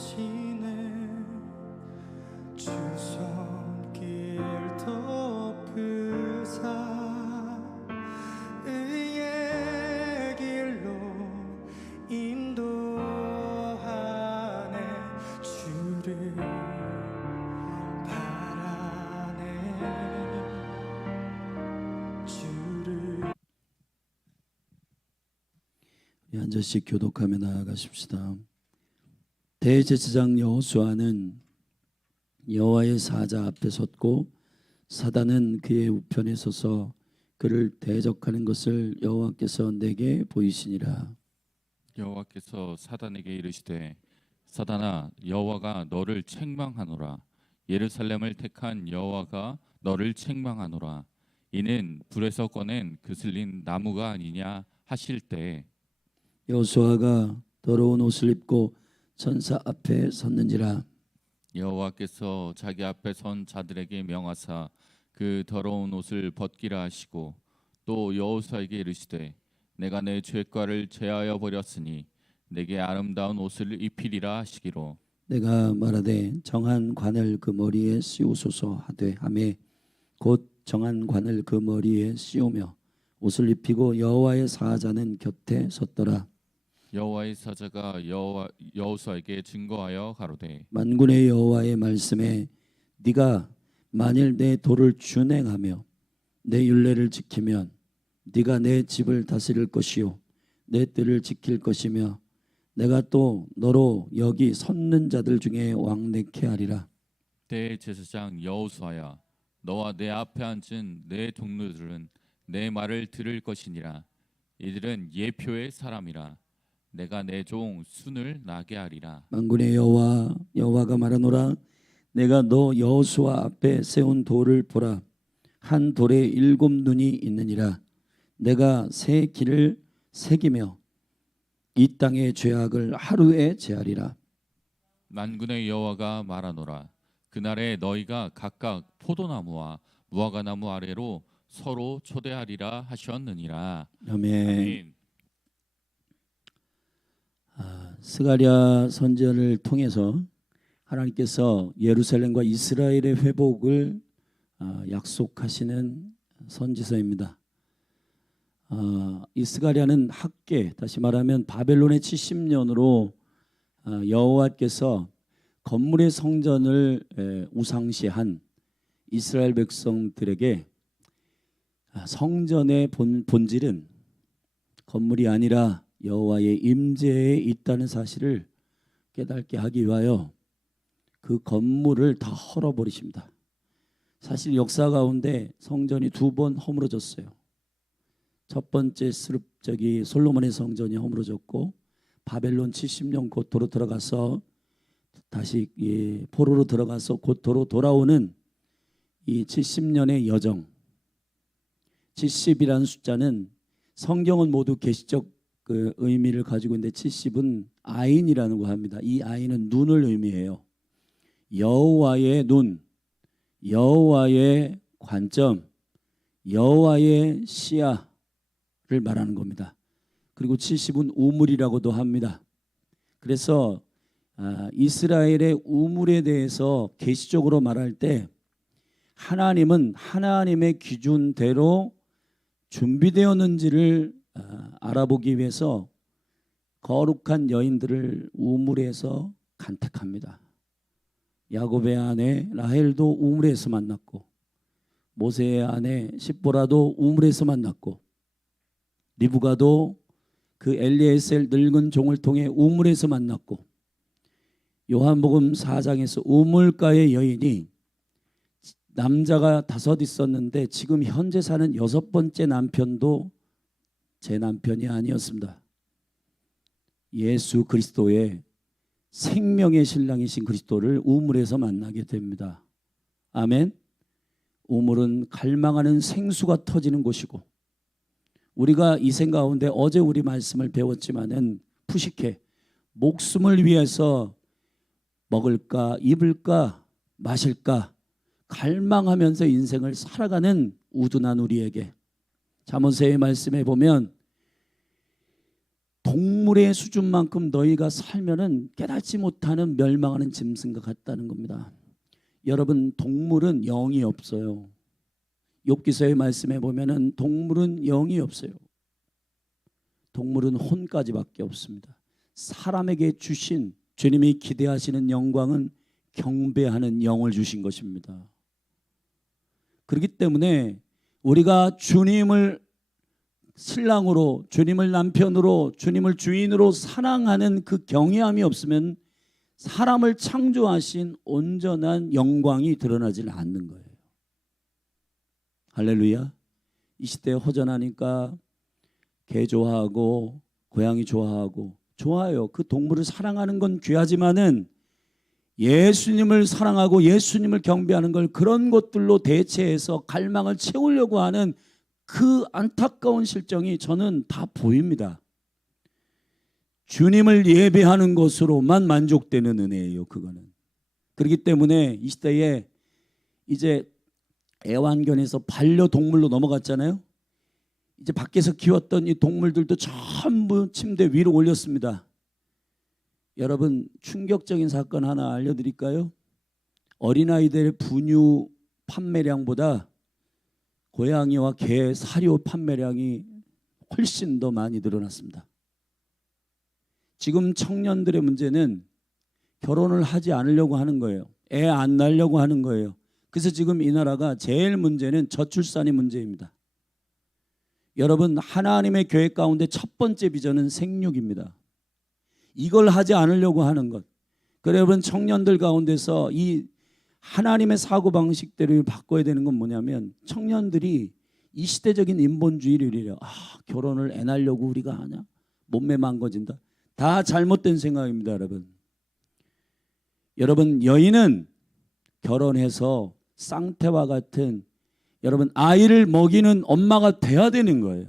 오시네 주 손길 덮으사 의의 길로 인도하네 주를 바라네 주를. 한 절씩 교독하며 나아가십시다. 대제사장 여호수아는 여호와의 사자 앞에 섰고 사단은 그의 우편에 서서 그를 대적하는 것을 여호와께서 내게 보이시니라. 여호와께서 사단에게 이르시되 사단아 여호와가 너를 책망하노라. 예루살렘을 택한 여호와가 너를 책망하노라. 이는 불에서 꺼낸 그슬린 나무가 아니냐 하실 때 여호수아가 더러운 옷을 입고 천사 앞에 섰는지라. 여호와께서 자기 앞에 선 자들에게 명하사 그 더러운 옷을 벗기라 하시고 또 여호수아에게 이르시되 내가 내 죄과를 제하여 버렸으니 내게 아름다운 옷을 입히리라 하시기로 내가 말하되 정한 관을 그 머리에 씌우소서 하되 하매 곧 정한 관을 그 머리에 씌우며 옷을 입히고 여호와의 사자는 곁에 섰더라. 여호와의 사자가 여호수아에게 증거하여 가로되 만군의 여호와의 말씀에 네가 만일 내 도를 준행하며 내 율례를 지키면 네가 내 집을 다스릴 것이요 내 뜰을 지킬 것이며 내가 또 너로 여기 섰는 자들 중에 왕래케 하리라. 대제사장 여호수아야 너와 내 앞에 앉은 내 동료들은 내 말을 들을 것이니라. 이들은 예표의 사람이라. 내가 내 종 순을 나게 하리라. 만군의 여호와가 말하노라. 내가 너 여호수아 앞에 세운 돌을 보라. 한 돌에 7 눈이 있느니라. 내가 새 길을 새기며 이 땅의 죄악을 하루에 제하리라. 만군의 여호와가 말하노라. 그날에 너희가 각각 포도나무와 무화과나무 아래로 서로 초대하리라 하셨느니라. 아멘. 스가랴 선지자를 통해서 하나님께서 예루살렘과 이스라엘의 회복을 약속하시는 선지서입니다. 이 스가랴는 학계, 다시 말하면 바벨론의 70년으로 여호와께서 건물의 성전을 우상시한 이스라엘 백성들에게 성전의 본질은 건물이 아니라 여호와의 임재에 있다는 사실을 깨닫게 하기 위하여 그 건물을 다 헐어버리십니다. 사실 역사 가운데 성전이 2번 허물어졌어요. 첫 번째 솔로몬의 성전이 허물어졌고 바벨론 70년 고토로 들어가서 다시 포로로 들어가서 고토로 돌아오는 이 70년의 여정. 70이라는 숫자는 성경은 모두 계시적 그 의미를 가지고 있는데 70은 아인이라는 거 합니다. 이 아인은 눈을 의미해요. 여호와의 눈, 여호와의 관점, 여호와의 시야를 말하는 겁니다. 그리고 70은 우물이라고도 합니다. 그래서 이스라엘의 우물에 대해서 계시적으로 말할 때 하나님은 하나님의 기준대로 준비되었는지를 알아보기 위해서 거룩한 여인들을 우물에서 간택합니다. 야곱의 아내 라헬도 우물에서 만났고 모세의 아내 십보라도 우물에서 만났고 리브가도 그 엘리에셀 늙은 종을 통해 우물에서 만났고 요한복음 4장에서 우물가의 여인이 남자가 5 있었는데 지금 현재 사는 6번째 남편도 제 남편이 아니었습니다. 예수 그리스도의 생명의 신랑이신 그리스도를 우물에서 만나게 됩니다. 아멘. 우물은 갈망하는 생수가 터지는 곳이고 우리가 이 생 가운데 어제 우리 말씀을 배웠지만은 푸시케 목숨을 위해서 먹을까 입을까 마실까 갈망하면서 인생을 살아가는 우둔한 우리에게 잠언서의 말씀에 보면 동물의 수준만큼 너희가 살면은 깨닫지 못하는 멸망하는 짐승과 같다는 겁니다. 여러분, 동물은 영이 없어요. 욥기서의 말씀에 보면은 동물은 영이 없어요. 동물은 혼까지밖에 없습니다. 사람에게 주신 주님이 기대하시는 영광은 경배하는 영을 주신 것입니다. 그렇기 때문에 우리가 주님을 신랑으로, 주님을 남편으로, 주님을 주인으로 사랑하는 그 경외함이 없으면 사람을 창조하신 온전한 영광이 드러나질 않는 거예요. 할렐루야. 이 시대에 허전하니까 개 좋아하고 고양이 좋아하고 좋아요. 그 동물을 사랑하는 건 귀하지만은 예수님을 사랑하고 예수님을 경배하는 걸 그런 것들로 대체해서 갈망을 채우려고 하는 그 안타까운 실정이 저는 다 보입니다. 주님을 예배하는 것으로만 만족되는 은혜예요. 그거는. 그렇기 때문에 이 시대에 이제 애완견에서 반려동물로 넘어갔잖아요. 이제 밖에서 키웠던 이 동물들도 전부 침대 위로 올렸습니다. 여러분, 충격적인 사건 하나 알려드릴까요? 어린아이들의 분유 판매량보다 고양이와 개 사료 판매량이 훨씬 더 많이 늘어났습니다. 지금 청년들의 문제는 결혼을 하지 않으려고 하는 거예요. 애 안 낳으려고 하는 거예요. 그래서 지금 이 나라가 제일 문제는 저출산의 문제입니다. 여러분, 하나님의 계획 가운데 첫 번째 비전은 생육입니다. 이걸 하지 않으려고 하는 것. 그래, 여러분, 청년들 가운데서 이 하나님의 사고방식대로 바꿔야 되는 건 뭐냐면, 청년들이 이 시대적인 인본주의를 이래요. 결혼을 애 낳으려고 우리가 하냐? 몸매 망가진다. 다 잘못된 생각입니다. 여러분, 여인은 결혼해서 쌍태와 같은 여러분 아이를 먹이는 엄마가 돼야 되는 거예요.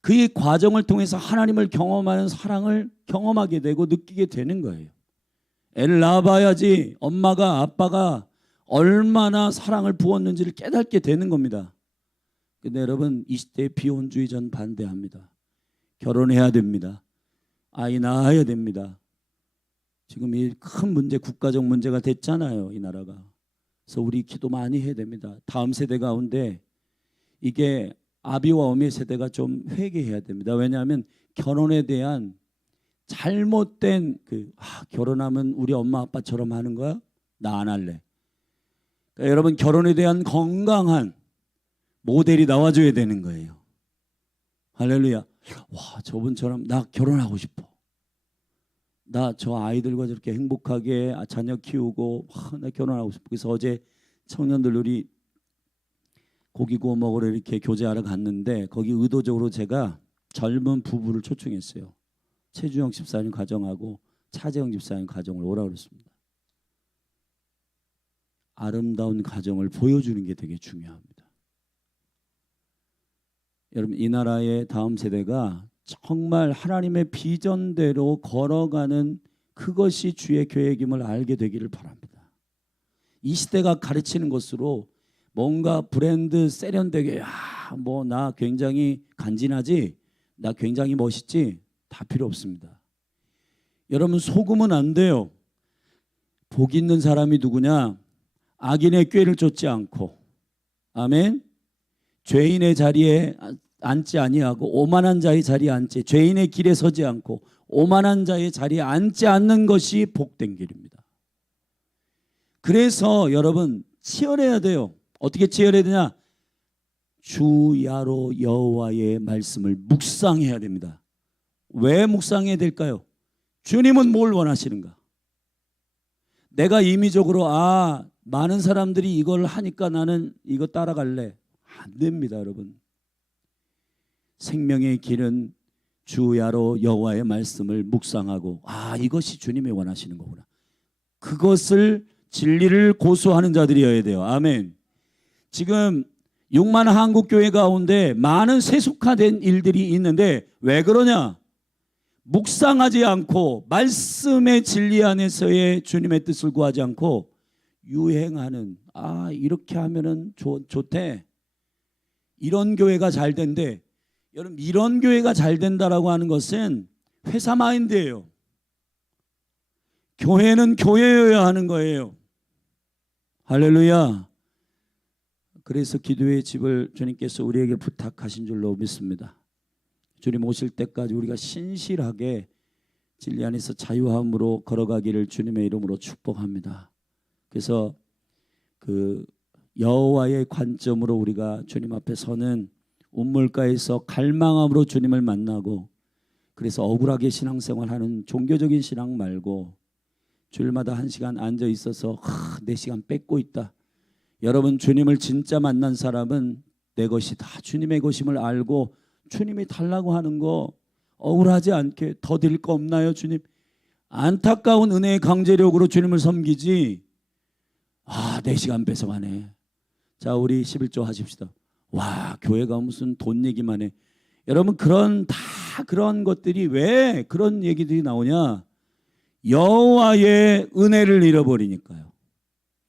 그 과정을 통해서 하나님을 경험하는 사랑을 경험하게 되고 느끼게 되는 거예요. 애를 낳아봐야지 엄마가 아빠가 얼마나 사랑을 부었는지를 깨닫게 되는 겁니다. 근데 여러분, 이 시대의 비혼주의 전 반대합니다. 결혼해야 됩니다. 아이 낳아야 됩니다. 지금 이 큰 문제, 국가적 문제가 됐잖아요, 이 나라가. 그래서 우리 기도 많이 해야 됩니다. 다음 세대 가운데 이게 아비와 어미의 세대가 좀 회개해야 됩니다. 왜냐하면 결혼에 대한 잘못된 결혼하면 우리 엄마 아빠처럼 하는 거야? 나 안 할래. 그러니까 여러분, 결혼에 대한 건강한 모델이 나와줘야 되는 거예요. 할렐루야. 와, 저분처럼 나 결혼하고 싶어. 나 저 아이들과 저렇게 행복하게 자녀 키우고 나 결혼하고 싶어. 그래서 어제 청년들 우리 고기 구워 먹으러 이렇게 교제하러 갔는데 거기 의도적으로 제가 젊은 부부를 초청했어요. 최주영 집사님 가정하고 차재영 집사님 가정을 오라고 그랬습니다. 아름다운 가정을 보여주는 게 되게 중요합니다. 여러분, 이 나라의 다음 세대가 정말 하나님의 비전대로 걸어가는 그것이 주의 계획임을 알게 되기를 바랍니다. 이 시대가 가르치는 것으로 뭔가 브랜드 세련되게 나 굉장히 간지나지, 나 굉장히 멋있지, 다 필요 없습니다. 여러분, 속으면 안 돼요. 복 있는 사람이 누구냐? 악인의 꾀를 쫓지 않고, 아멘. 죄인의 자리에 앉지 아니하고 오만한 자의 자리에 앉지, 죄인의 길에 서지 않고 오만한 자의 자리에 앉지 않는 것이 복된 길입니다. 그래서 여러분, 치열해야 돼요. 어떻게 치열해야 되냐? 주야로 여호와의 말씀을 묵상해야 됩니다. 왜 묵상해야 될까요? 주님은 뭘 원하시는가? 내가 임의적으로 많은 사람들이 이걸 하니까 나는 이거 따라갈래. 안 됩니다, 여러분. 생명의 길은 주야로 여호와의 말씀을 묵상하고 이것이 주님이 원하시는 거구나. 그것을 진리를 고수하는 자들이어야 돼요. 아멘. 지금 6만 한국교회 가운데 많은 세속화된 일들이 있는데 왜 그러냐? 묵상하지 않고 말씀의 진리 안에서의 주님의 뜻을 구하지 않고 유행하는 이렇게 하면은 좋대. 이런 교회가 잘 된대. 여러분, 이런 교회가 잘 된다라고 하는 것은 회사 마인드예요. 교회는 교회여야 하는 거예요. 할렐루야. 그래서 기도의 집을 주님께서 우리에게 부탁하신 줄로 믿습니다. 주님 오실 때까지 우리가 신실하게 진리 안에서 자유함으로 걸어가기를 주님의 이름으로 축복합니다. 그래서 그 여호와의 관점으로 우리가 주님 앞에 서는 운물가에서 갈망함으로 주님을 만나고, 그래서 억울하게 신앙생활하는 종교적인 신앙 말고 주일마다 1시간 앉아 있어서 내 시간 뺏고 있다. 여러분, 주님을 진짜 만난 사람은 내 것이 다 주님의 것임을 알고 주님이 달라고 하는 거 억울하지 않게 더 드릴 거 없나요 주님? 안타까운 은혜의 강제력으로 주님을 섬기지, 내 시간 뺏어가네. 자, 우리 11조 하십시다. 와, 교회가 무슨 돈 얘기만 해. 여러분, 그런 것들이 왜 그런 얘기들이 나오냐? 여호와의 은혜를 잃어버리니까요.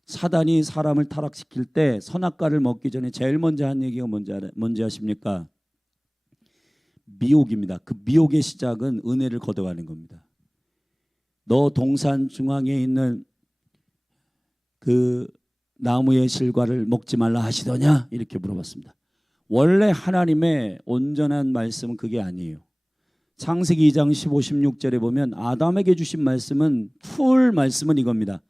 사단이 사람을 타락시킬 때 선악과를 먹기 전에 제일 먼저 한 얘기가 뭔지 아십니까? 미혹입니다. 그 미혹의 시작은 은혜를 걷어가는 겁니다. 너 동산 중앙에 있는 그 나무의 실과를 먹지 말라 하시더냐? 이렇게 물어봤습니다. 원래 하나님의 온전한 말씀은 그게 아니에요. 창세기 2장 15, 16절에 보면 아담에게 주신 말씀은 풀 말씀은 이겁니다.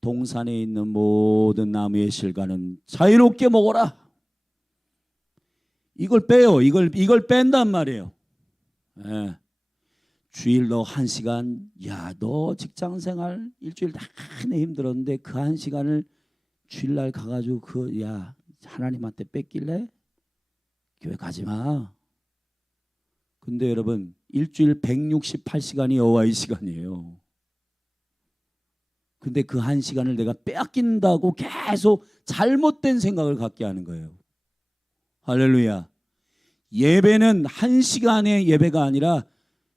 동산에 있는 모든 나무의 실과는 자유롭게 먹어라. 이걸 빼요. 이걸 뺀단 말이에요. 예. 주일 너 1시간, 너 직장생활 일주일 내내 힘들었는데 그 1시간을 주일날 가가지고 하나님한테 뺏길래? 교회 가지 마. 근데 여러분, 일주일 168시간이 여호와의 시간이에요. 근데 그 1시간을 내가 빼앗긴다고 계속 잘못된 생각을 갖게 하는 거예요. 할렐루야. 예배는 1시간의 예배가 아니라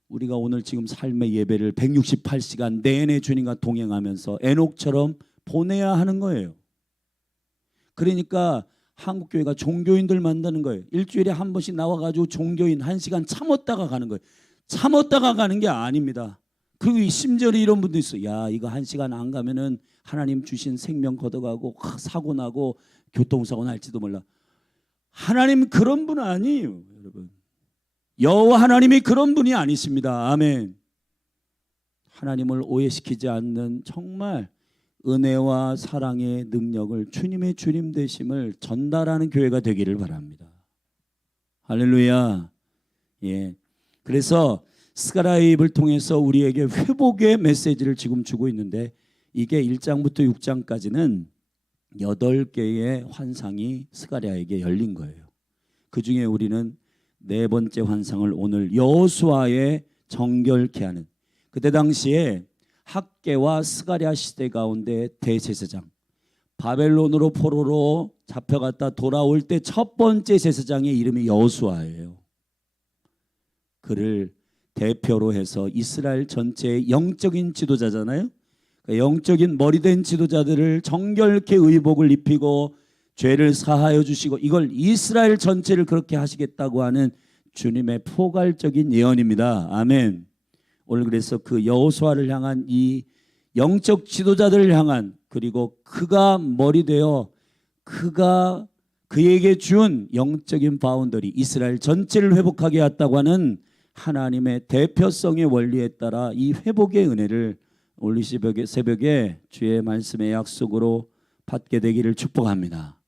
우리가 오늘 지금 삶의 예배를 168시간 내내 주님과 동행하면서 에녹처럼 보내야 하는 거예요. 그러니까 한국교회가 종교인들 만드는 거예요. 일주일에 한 번씩 나와가지고 종교인 1시간 참았다가 가는 거예요. 참았다가 가는 게 아닙니다. 그리고 심지어 이런 분도 있어요. 이거 1시간 안 가면은 하나님 주신 생명 걷어가고 사고 나고 교통사고 날지도 몰라. 하나님 그런 분 아니에요, 여러분. 여호와 하나님이 그런 분이 아니십니다. 아멘. 하나님을 오해시키지 않는 정말 은혜와 사랑의 능력을, 주님의 주님 되심을 전달하는 교회가 되기를 바랍니다. 할렐루야. 예. 그래서 스가랴입을 통해서 우리에게 회복의 메시지를 지금 주고 있는데, 이게 1장부터 6장까지는 8개의 환상이 스가랴에게 열린 거예요. 그 중에 우리는 4번째 환상을 오늘 여호수아의 정결케 하는, 그때 당시에 학개와 스가랴 시대 가운데 대제사장, 바벨론으로 포로로 잡혀갔다 돌아올 때 첫 번째 제사장의 이름이 여호수아예요. 그를 대표로 해서 이스라엘 전체의 영적인 지도자잖아요. 영적인 머리된 지도자들을 정결케 의복을 입히고 죄를 사하여 주시고, 이걸 이스라엘 전체를 그렇게 하시겠다고 하는 주님의 포괄적인 예언입니다. 아멘. 오늘 그래서 그 여호수아를 향한, 이 영적 지도자들을 향한, 그리고 그가 머리 되어 그가 그에게 준 영적인 바운더리, 이스라엘 전체를 회복하게 했다고 하는 하나님의 대표성의 원리에 따라 이 회복의 은혜를 오늘 새벽에 주의 말씀의 약속으로 받게 되기를 축복합니다.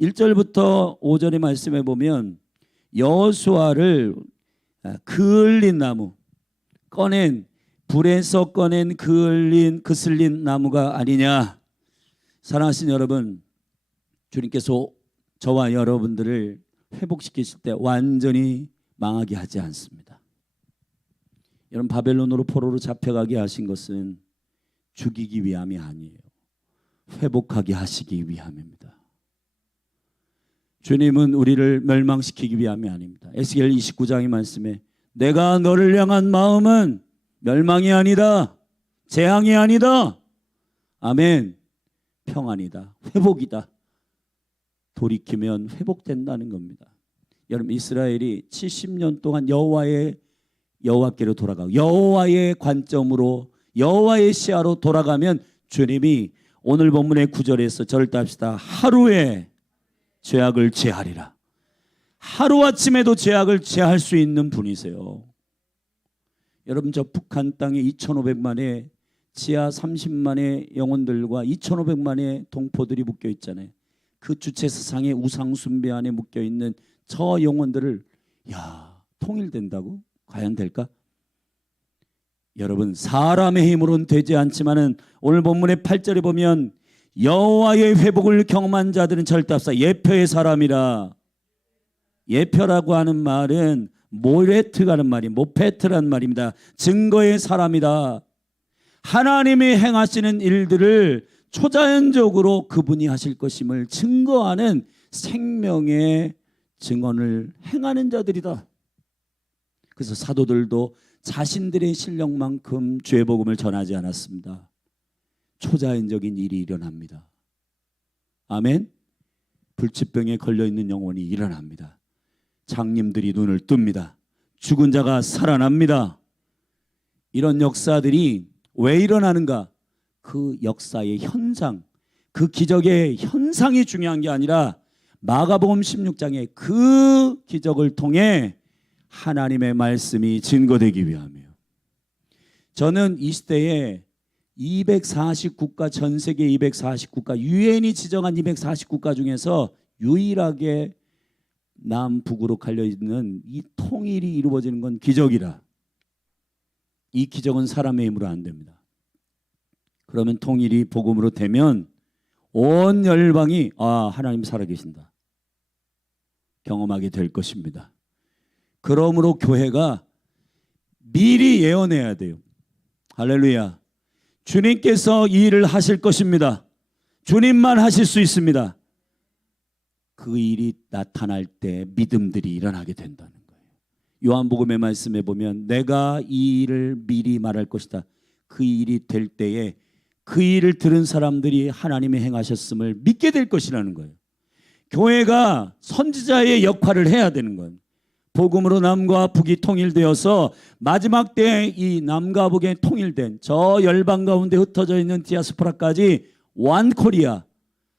1절부터 5절의 말씀에 보면 여호수아를 그을린 나무, 불에서 꺼낸 그슬린 나무가 아니냐. 사랑하신 여러분, 주님께서 저와 여러분들을 회복시키실 때 완전히 망하게 하지 않습니다. 여러분, 바벨론으로 포로로 잡혀가게 하신 것은 죽이기 위함이 아니에요. 회복하게 하시기 위함입니다. 주님은 우리를 멸망시키기 위함이 아닙니다. 에스겔 29장의 말씀에 내가 너를 향한 마음은 멸망이 아니다, 재앙이 아니다, 아멘, 평안이다, 회복이다. 돌이키면 회복된다는 겁니다. 여러분, 이스라엘이 70년 동안 여호와의 여호와께로 돌아가고 여호와의 관점으로 여호와의 시야로 돌아가면 주님이 오늘 본문의 9절에서 저를 따릅시다. 하루에 죄악을 제하리라. 하루아침에도 죄악을 제할 수 있는 분이세요. 여러분, 저 북한 땅에 2,500만의 지하 30만의 영혼들과 2,500만의 동포들이 묶여 있잖아요. 그 주체사상의 우상 숭배 안에 묶여 있는 저 영혼들을 통일된다고? 과연 될까? 여러분, 사람의 힘으로는 되지 않지만은 오늘 본문의 8절에 보면 여호와의 회복을 경험한 자들은 절대 없사. 예표의 사람이라. 예표라고 하는 말은 모레트라는 말이 모페트라는 말입니다. 증거의 사람이다. 하나님이 행하시는 일들을 초자연적으로 그분이 하실 것임을 증거하는 생명의 증언을 행하는 자들이다. 그래서 사도들도 자신들의 실력만큼 죄의 복음을 전하지 않았습니다. 초자연적인 일이 일어납니다. 아멘. 불치병에 걸려있는 영혼이 일어납니다. 장님들이 눈을 뜹니다. 죽은 자가 살아납니다. 이런 역사들이 왜 일어나는가? 그 역사의 현상, 그 기적의 현상이 중요한 게 아니라 마가복음 16장에 그 기적을 통해 하나님의 말씀이 증거되기 위함이에요. 저는 이 시대에 240국가, 전 세계 240국가, 유엔이 지정한 240국가 중에서 유일하게 남북으로 갈려있는 이 통일이 이루어지는 건 기적이라. 이 기적은 사람의 힘으로 안 됩니다. 그러면 통일이 복음으로 되면 온 열방이 하나님 살아계신다 경험하게 될 것입니다. 그러므로 교회가 미리 예언해야 돼요. 할렐루야. 주님께서 이 일을 하실 것입니다. 주님만 하실 수 있습니다. 그 일이 나타날 때 믿음들이 일어나게 된다는 거예요. 요한복음의 말씀에 보면 내가 이 일을 미리 말할 것이다. 그 일이 될 때에 그 일을 들은 사람들이 하나님이 행하셨음을 믿게 될 것이라는 거예요. 교회가 선지자의 역할을 해야 되는 거예요. 복음으로 남과 북이 통일되어서 마지막 때 이 남과 북에 통일된 저 열방 가운데 흩어져 있는 디아스포라까지 원 코리아,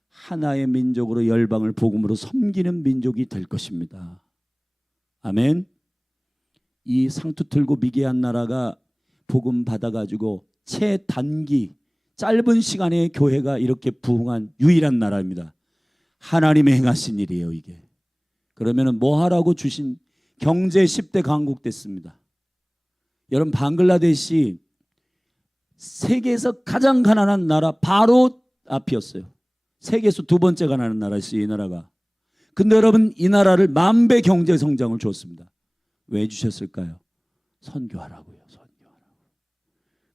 하나의 민족으로 열방을 복음으로 섬기는 민족이 될 것입니다. 아멘. 이 상투 틀고 미개한 나라가 복음 받아가지고 최단기 짧은 시간에 교회가 이렇게 부흥한 유일한 나라입니다. 하나님이 행하신 일이에요 이게. 그러면 뭐 하라고 주신 경제 10대 강국됐습니다. 여러분, 방글라데시 세계에서 가장 가난한 나라 바로 앞이었어요. 세계에서 두 번째 가난한 나라였어요 이 나라가. 근데 여러분, 이 나라를 만배 경제 성장을 줬습니다. 왜 주셨을까요? 선교하라고요. 선교하라고.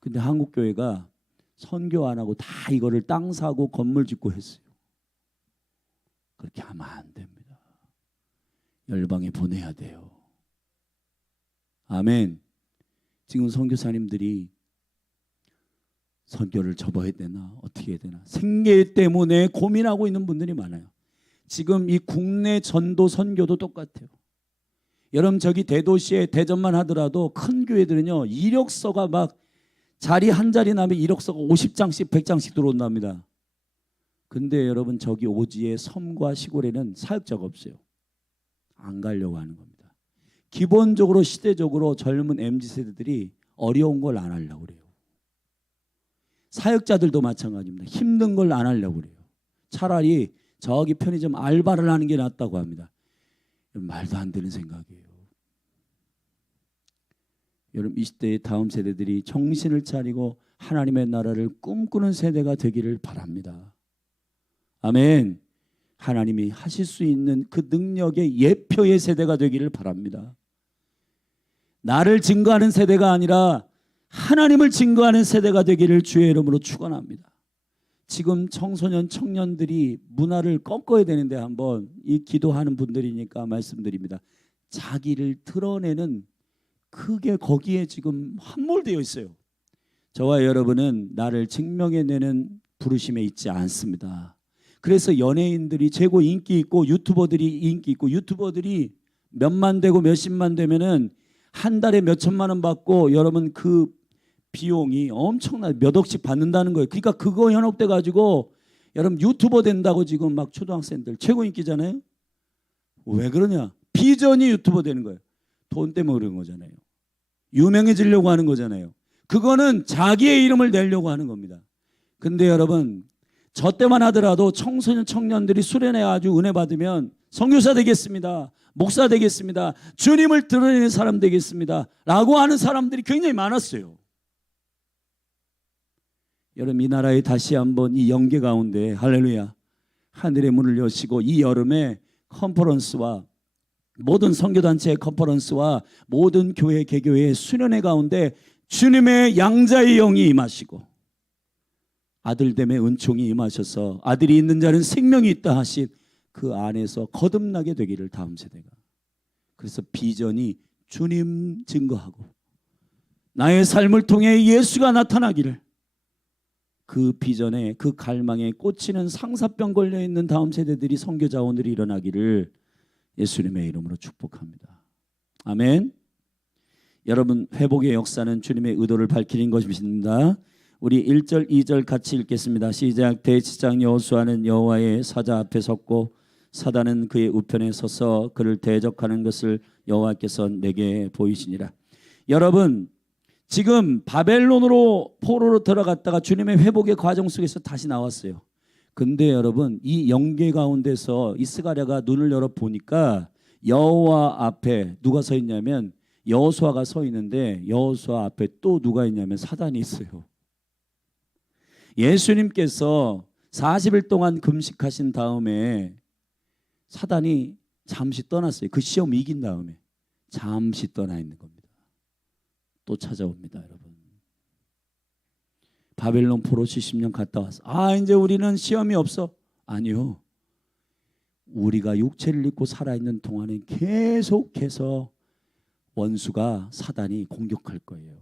근데 한국 교회가 선교 안 하고 다 이거를 땅 사고 건물 짓고 했어요. 그렇게 하면 안 됩니다. 열방에 보내야 돼요. 아멘. 지금 선교사님들이 선교를 접어야 되나 어떻게 해야 되나 생계 때문에 고민하고 있는 분들이 많아요. 지금 이 국내 전도 선교도 똑같아요. 여러분, 저기 대도시에 대전만 하더라도 큰 교회들은요 이력서가 막 자리 한 자리 나면 이력서가 50장씩 100장씩 들어온답니다. 근데 여러분, 저기 오지의 섬과 시골에는 사역자가 없어요. 안 가려고 하는 겁니다. 기본적으로 시대적으로 젊은 MZ세대들이 어려운 걸 안 하려고 그래요. 사역자들도 마찬가지입니다. 힘든 걸 안 하려고 그래요. 차라리 저기 편의점 알바를 하는 게 낫다고 합니다. 말도 안 되는 생각이에요. 여러분, 이 시대의 다음 세대들이 정신을 차리고 하나님의 나라를 꿈꾸는 세대가 되기를 바랍니다. 아멘. 하나님이 하실 수 있는 그 능력의 예표의 세대가 되기를 바랍니다. 나를 증거하는 세대가 아니라 하나님을 증거하는 세대가 되기를 주의 이름으로 축원합니다. 지금 청소년 청년들이 문화를 꺾어야 되는데 한번 이 기도하는 분들이니까 말씀드립니다. 자기를 드러내는 크게 거기에 지금 함몰되어 있어요. 저와 여러분은 나를 증명해내는 부르심에 있지 않습니다. 그래서 연예인들이 최고 인기 있고 유튜버들이 인기 있고 유튜버들이 몇만 되고 몇십만 되면은 한 달에 몇 천만 원 받고 여러분 그 비용이 엄청나 몇 억씩 받는다는 거예요. 그러니까 그거 현혹돼 가지고 여러분 유튜버 된다고 지금 막 초등학생들 최고 인기잖아요. 왜 그러냐? 비전이 유튜버 되는 거예요. 돈 때문에 그런 거잖아요. 유명해지려고 하는 거잖아요. 그거는 자기의 이름을 내려고 하는 겁니다. 근데 여러분 저 때만 하더라도 청소년 청년들이 수련회 아주 은혜 받으면 선교사 되겠습니다. 목사 되겠습니다. 주님을 드러내는 사람 되겠습니다. 라고 하는 사람들이 굉장히 많았어요. 여러분 이 나라에 다시 한번 이 영계 가운데 할렐루야 하늘의 문을 여시고 이 여름에 컨퍼런스와 모든 선교단체의 컨퍼런스와 모든 교회 개교회의 수련회 가운데 주님의 양자의 영이 임하시고 아들됨의 은총이 임하셔서 아들이 있는 자는 생명이 있다 하신 그 안에서 거듭나게 되기를 다음 세대가. 그래서 비전이 주님 증거하고 나의 삶을 통해 예수가 나타나기를 그 비전에 그 갈망에 꽂히는 상사병 걸려있는 다음 세대들이 선교 자원들이 일어나기를 예수님의 이름으로 축복합니다. 아멘. 여러분 회복의 역사는 주님의 의도를 밝히는 것입니다. 우리 1절 2절 같이 읽겠습니다. 시작. 대제사장 여호수아는 여호와의 사자 앞에 섰고 사단은 그의 우편에 서서 그를 대적하는 것을 여호와께서 내게 보이시니라. 여러분 지금 바벨론으로 포로로 들어갔다가 주님의 회복의 과정 속에서 다시 나왔어요. 근데 여러분 이 영계 가운데서 이스가랴가 눈을 열어 보니까 여호와 앞에 누가 서 있냐면 여호수아가 서 있는데 여호수아 앞에 또 누가 있냐면 사단이 있어요. 예수님께서 40일 동안 금식하신 다음에 사단이 잠시 떠났어요. 그 시험 이긴 다음에 잠시 떠나 있는 겁니다. 또 찾아옵니다, 여러분. 바벨론 포로 70년 갔다 와서 이제 우리는 시험이 없어. 아니요. 우리가 육체를 입고 살아있는 동안에 계속해서 원수가 사단이 공격할 거예요.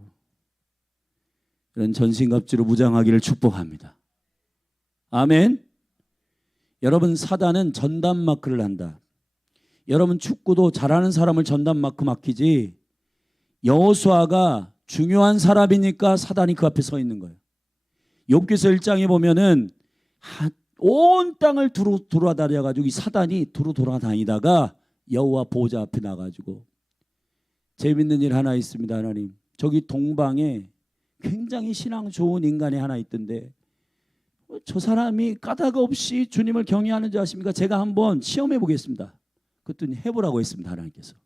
이런 전신갑주로 무장하기를 축복합니다. 아멘. 여러분 사단은 전담 마크를 한다. 여러분 축구도 잘하는 사람을 전담 마크 맡기지 여호수아가 중요한 사람이니까 사단이 그 앞에 서 있는 거예요. 욥기서 1장에 보면은 온 땅을 두루 돌아다녀가지고 이 사단이 두루 돌아다니다가 여호와 보호자 앞에 나가지고 재밌는 일 하나 있습니다. 하나님 저기 동방에 굉장히 신앙 좋은 인간이 하나 있던데 저 사람이 까닭 없이 주님을 경외하는 줄 아십니까? 제가 한번 시험해 보겠습니다. 그랬더니 해보라고 했습니다. 하나님께서.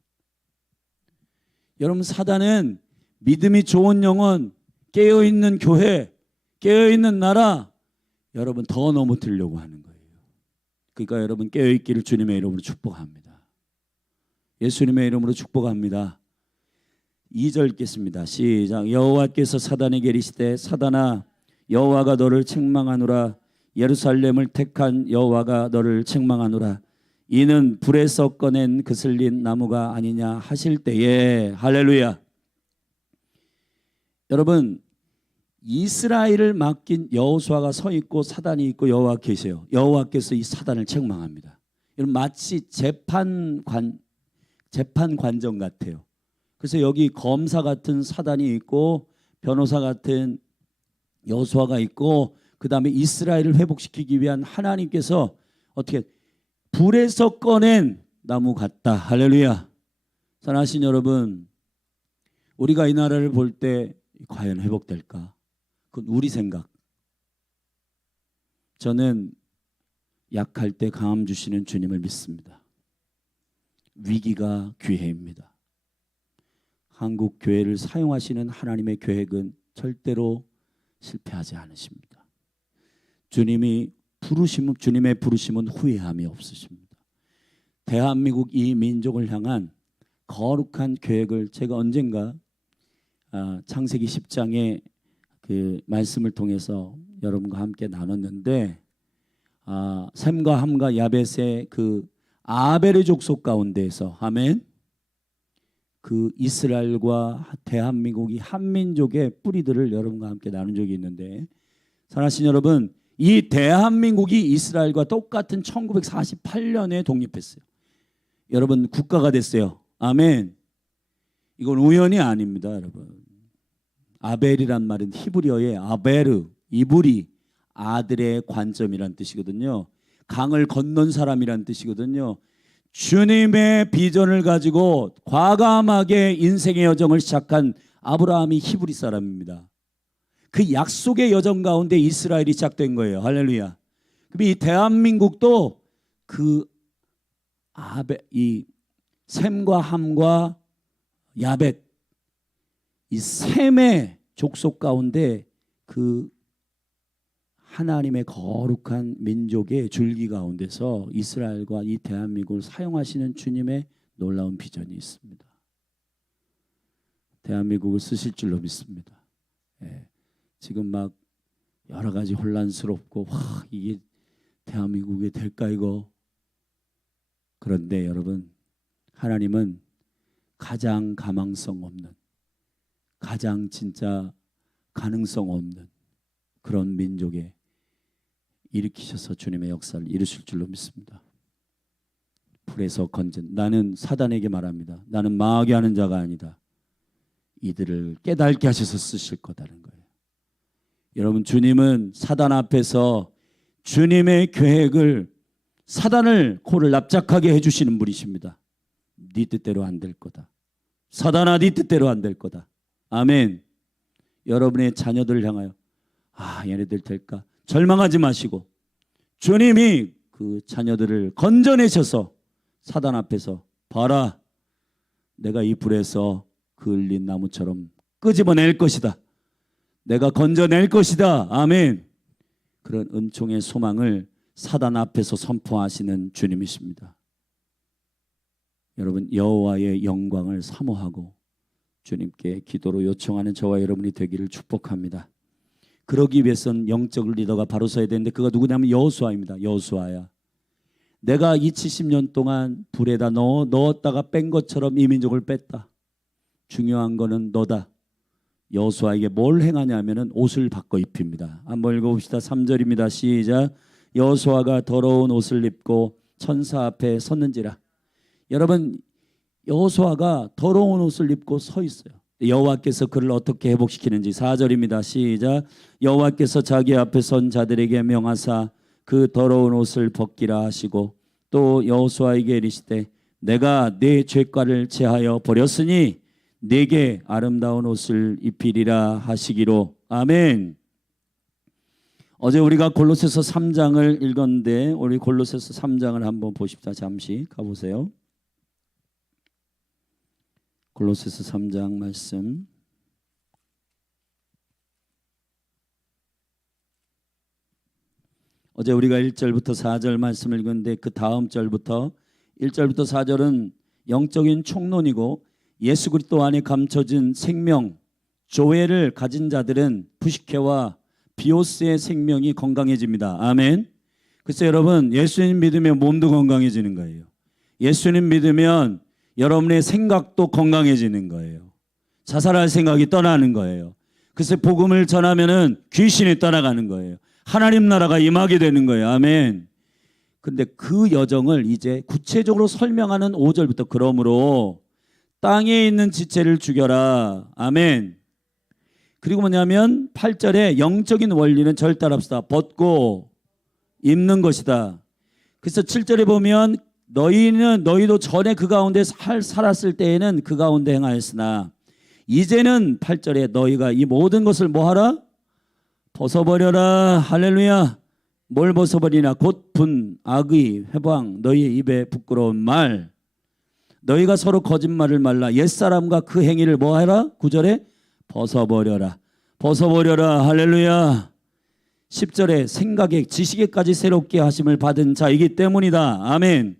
여러분 사단은 믿음이 좋은 영혼, 깨어있는 교회, 깨어있는 나라 여러분 더 넘어뜨리려고 하는 거예요. 그러니까 여러분 깨어있기를 주님의 이름으로 축복합니다. 예수님의 이름으로 축복합니다. 2절 읽겠습니다. 시작. 여호와께서 사단에게 이르시되 사단아 여호와가 너를 책망하노라. 예루살렘을 택한 여호와가 너를 책망하노라. 이는 불에서 꺼낸 그슬린 나무가 아니냐 하실 때에 할렐루야. 여러분 이스라엘을 맡긴 여호수아가 서 있고 사단이 있고 여호와 계세요. 여호와께서 이 사단을 책망합니다. 여러분 마치 재판관정 같아요. 그래서 여기 검사 같은 사단이 있고 변호사 같은 여호수아가 있고 그 다음에 이스라엘을 회복시키기 위한 하나님께서 어떻게 불에서 꺼낸 나무 같다. 할렐루야. 사랑하신 여러분 우리가 이 나라를 볼 때 과연 회복될까? 그건 우리 생각. 저는 약할 때 강함 주시는 주님을 믿습니다. 위기가 기회입니다. 한국 교회를 사용하시는 하나님의 계획은 절대로 실패하지 않으십니다. 주님의 부르심은 후회함이 없으십니다. 대한민국 이 민족을 향한 거룩한 계획을 제가 언젠가 창세기 10장의 그 말씀을 통해서 여러분과 함께 나눴는데 셈과 함과 야벳의 그 아벨의 족속 가운데에서 아멘 그 이스라엘과 대한민국이 한민족의 뿌리들을 여러분과 함께 나눈 적이 있는데 사랑하신 여러분 이 대한민국이 이스라엘과 똑같은 1948년에 독립했어요. 여러분 국가가 됐어요. 아멘. 이건 우연이 아닙니다, 여러분. 아벨이란 말은 히브리어의 아베르, 이브리, 아들의 관점이란 뜻이거든요. 강을 건넌 사람이란 뜻이거든요. 주님의 비전을 가지고 과감하게 인생의 여정을 시작한 아브라함이 히브리 사람입니다. 그 약속의 여정 가운데 이스라엘이 시작된 거예요. 할렐루야. 그럼 이 대한민국도 이 셈과 함과 야벳, 이 셈의 족속 가운데 그 하나님의 거룩한 민족의 줄기 가운데서 이스라엘과 이 대한민국을 사용하시는 주님의 놀라운 비전이 있습니다. 대한민국을 쓰실 줄로 믿습니다. 예. 지금 막 여러 가지 혼란스럽고 이게 대한민국이 될까 이거. 그런데 여러분, 하나님은 가장 가망성 없는, 가장 진짜 가능성 없는 그런 민족에 일으키셔서 주님의 역사를 이루실 줄로 믿습니다. 불에서 건진, 나는 사단에게 말합니다. 나는 망하게 하는 자가 아니다. 이들을 깨닫게 하셔서 쓰실 거다는 거예요. 여러분, 주님은 사단 앞에서 주님의 계획을, 사단을 코를 납작하게 해주시는 분이십니다. 네 뜻대로 안 될 거다. 사단아, 네 뜻대로 안 될 거다. 아멘. 여러분의 자녀들을 향하여 얘네들 될까? 절망하지 마시고 주님이 그 자녀들을 건져내셔서 사단 앞에서 봐라, 내가 이 불에서 그을린 나무처럼 끄집어낼 것이다. 내가 건져낼 것이다. 아멘. 그런 은총의 소망을 사단 앞에서 선포하시는 주님이십니다. 여러분, 여호와의 영광을 사모하고 주님께 기도로 요청하는 저와 여러분이 되기를 축복합니다. 그러기 위해서는 영적 리더가 바로 서야 되는데 그가 누구냐면 여호수아입니다. 여호수아야, 내가 이 70년 동안 불에다 넣었다가 뺀 것처럼 이 민족을 뺐다. 중요한 거는 너다. 여호수아에게 뭘 행하냐면은 옷을 바꿔 입힙니다. 한번 읽어봅시다. 3절입니다. 시작. 여호수아가 더러운 옷을 입고 천사 앞에 섰는지라. 여러분, 여호수아가 더러운 옷을 입고 서 있어요. 여호와께서 그를 어떻게 회복시키는지 4절입니다. 시작. 여호와께서 자기 앞에 선 자들에게 명하사 그 더러운 옷을 벗기라 하시고 또 여호수아에게 이르시되 내가 네 죄과를 제하여 버렸으니 네게 아름다운 옷을 입히리라 하시기로. 아멘. 어제 우리가 골로새서 3장을 읽었는데 우리 골로새서 3장을 한번 보십시다. 잠시 가보세요. 골로새서 3장 말씀. 어제 우리가 1절부터 4절 말씀을 읽었는데 그 다음 절부터 1절부터 4절은 영적인 총론이고 예수 그리스도 안에 감춰진 생명, 조회를 가진 자들은 부식회와 비오스의 생명이 건강해집니다. 아멘. 그래서 여러분, 예수님 믿으면 몸도 건강해지는 거예요. 예수님 믿으면 여러분의 생각도 건강해지는 거예요. 자살할 생각이 떠나는 거예요. 그래서 복음을 전하면은 귀신이 떠나가는 거예요. 하나님 나라가 임하게 되는 거예요. 아멘. 근데 그 여정을 이제 구체적으로 설명하는 5절부터 그러므로 땅에 있는 지체를 죽여라. 아멘. 그리고 뭐냐면 8절에 영적인 원리는 절단합시다. 벗고 입는 것이다. 그래서 7절에 보면 너희도 전에 그 가운데 살았을 때에는 그 가운데 행하였으나 이제는 8절에 너희가 이 모든 것을 뭐하라? 벗어버려라. 할렐루야. 뭘 벗어버리나? 곧 분, 악의, 회방, 너희의 입에 부끄러운 말. 너희가 서로 거짓말을 말라. 옛사람과 그 행위를 뭐하라? 9절에 벗어버려라. 벗어버려라. 할렐루야. 10절에 생각에 지식에까지 새롭게 하심을 받은 자이기 때문이다. 아멘.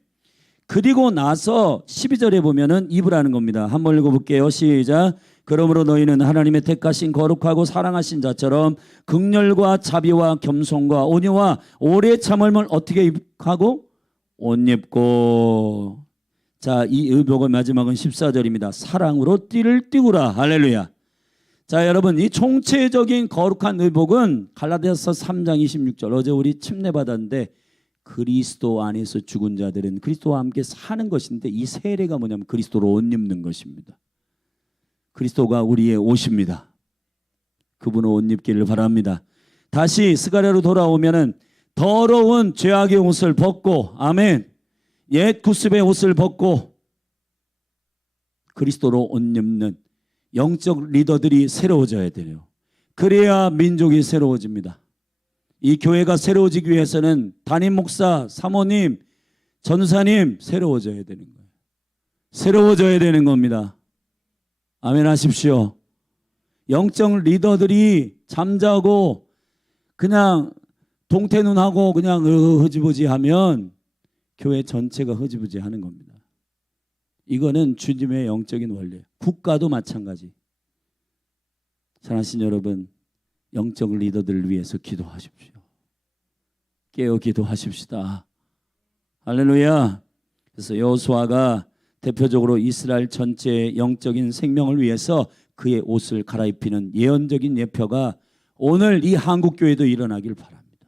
그리고 나서 12절에 보면은 입으라는 겁니다. 한번 읽어볼게요. 시작. 그러므로 너희는 하나님의 택하신 거룩하고 사랑하신 자처럼 긍휼과 자비와 겸손과 온유와 오래 참음을 어떻게 하고? 옷 입고. 자, 이 의복의 마지막은 14절입니다. 사랑으로 띠를 띠우라. 할렐루야. 자, 여러분, 이 총체적인 거룩한 의복은 갈라디아서 3장 26절 어제 우리 침례 받았는데 그리스도 안에서 죽은 자들은 그리스도와 함께 사는 것인데 이 세례가 뭐냐면 그리스도로 옷 입는 것입니다. 그리스도가 우리의 옷입니다. 그분의 옷 입기를 바랍니다. 다시 스가랴로 돌아오면은 더러운 죄악의 옷을 벗고, 아멘, 옛 구습의 옷을 벗고 그리스도로 옷 입는 영적 리더들이 새로워져야 돼요. 그래야 민족이 새로워집니다. 이 교회가 새로워지기 위해서는 담임 목사, 사모님, 전사님 새로워져야 되는 거예요. 새로워져야 되는 겁니다. 아멘 하십시오. 영적 리더들이 잠자고 그냥 동태눈하고 그냥 흐지부지 하면 교회 전체가 흐지부지 하는 겁니다. 이거는 주님의 영적인 원리예요. 국가도 마찬가지. 사랑하신 여러분, 영적 리더들을 위해서 기도하십시오. 깨어 기도하십시다. 할렐루야. 그래서 여호수아가 대표적으로 이스라엘 전체의 영적인 생명을 위해서 그의 옷을 갈아입히는 예언적인 예표가 오늘 이 한국교회도 일어나길 바랍니다.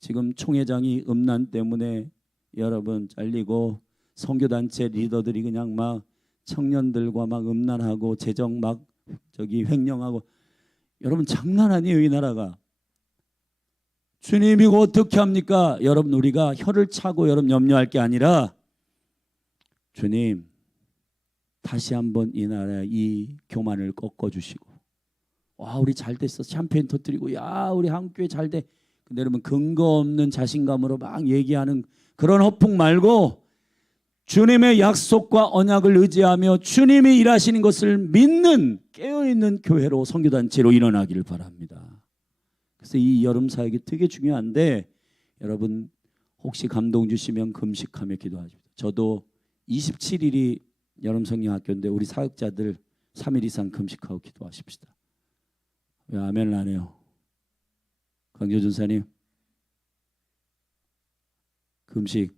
지금 총회장이 음란 때문에 여러분 잘리고 선교단체 리더들이 그냥 막 청년들과 막 음란하고 재정 막 횡령하고, 여러분 장난 아니에요. 이 나라가. 주님 이거 어떻게 합니까? 여러분 우리가 혀를 차고 여러분 염려할 게 아니라, 주님 다시 한번 이 나라의 이 교만을 꺾어주시고, 와 우리 잘 됐어 샴페인 터뜨리고, 야 우리 한국교회 잘 돼. 근데 여러분 근거 없는 자신감으로 막 얘기하는 그런 허풍 말고 주님의 약속과 언약을 의지하며 주님이 일하시는 것을 믿는 깨어있는 교회로, 선교단체로 일어나기를 바랍니다. 그래서 이 여름 사역이 되게 중요한데, 여러분 혹시 감동 주시면 금식하며 기도하십시오. 저도 27일이 여름 성령학교인데 우리 사역자들 3일 이상 금식하고 기도하십시다. 왜 아멘을 안 해요? 강조 전사님 금식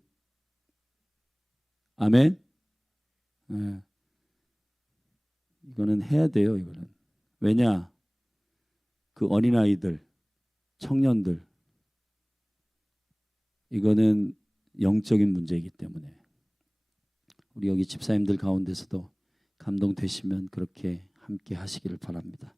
아멘? 네. 이거는 해야 돼요. 이거는. 왜냐? 그 어린아이들, 청년들, 이거는 영적인 문제이기 때문에 우리 여기 집사님들 가운데서도 감동되시면 그렇게 함께 하시기를 바랍니다.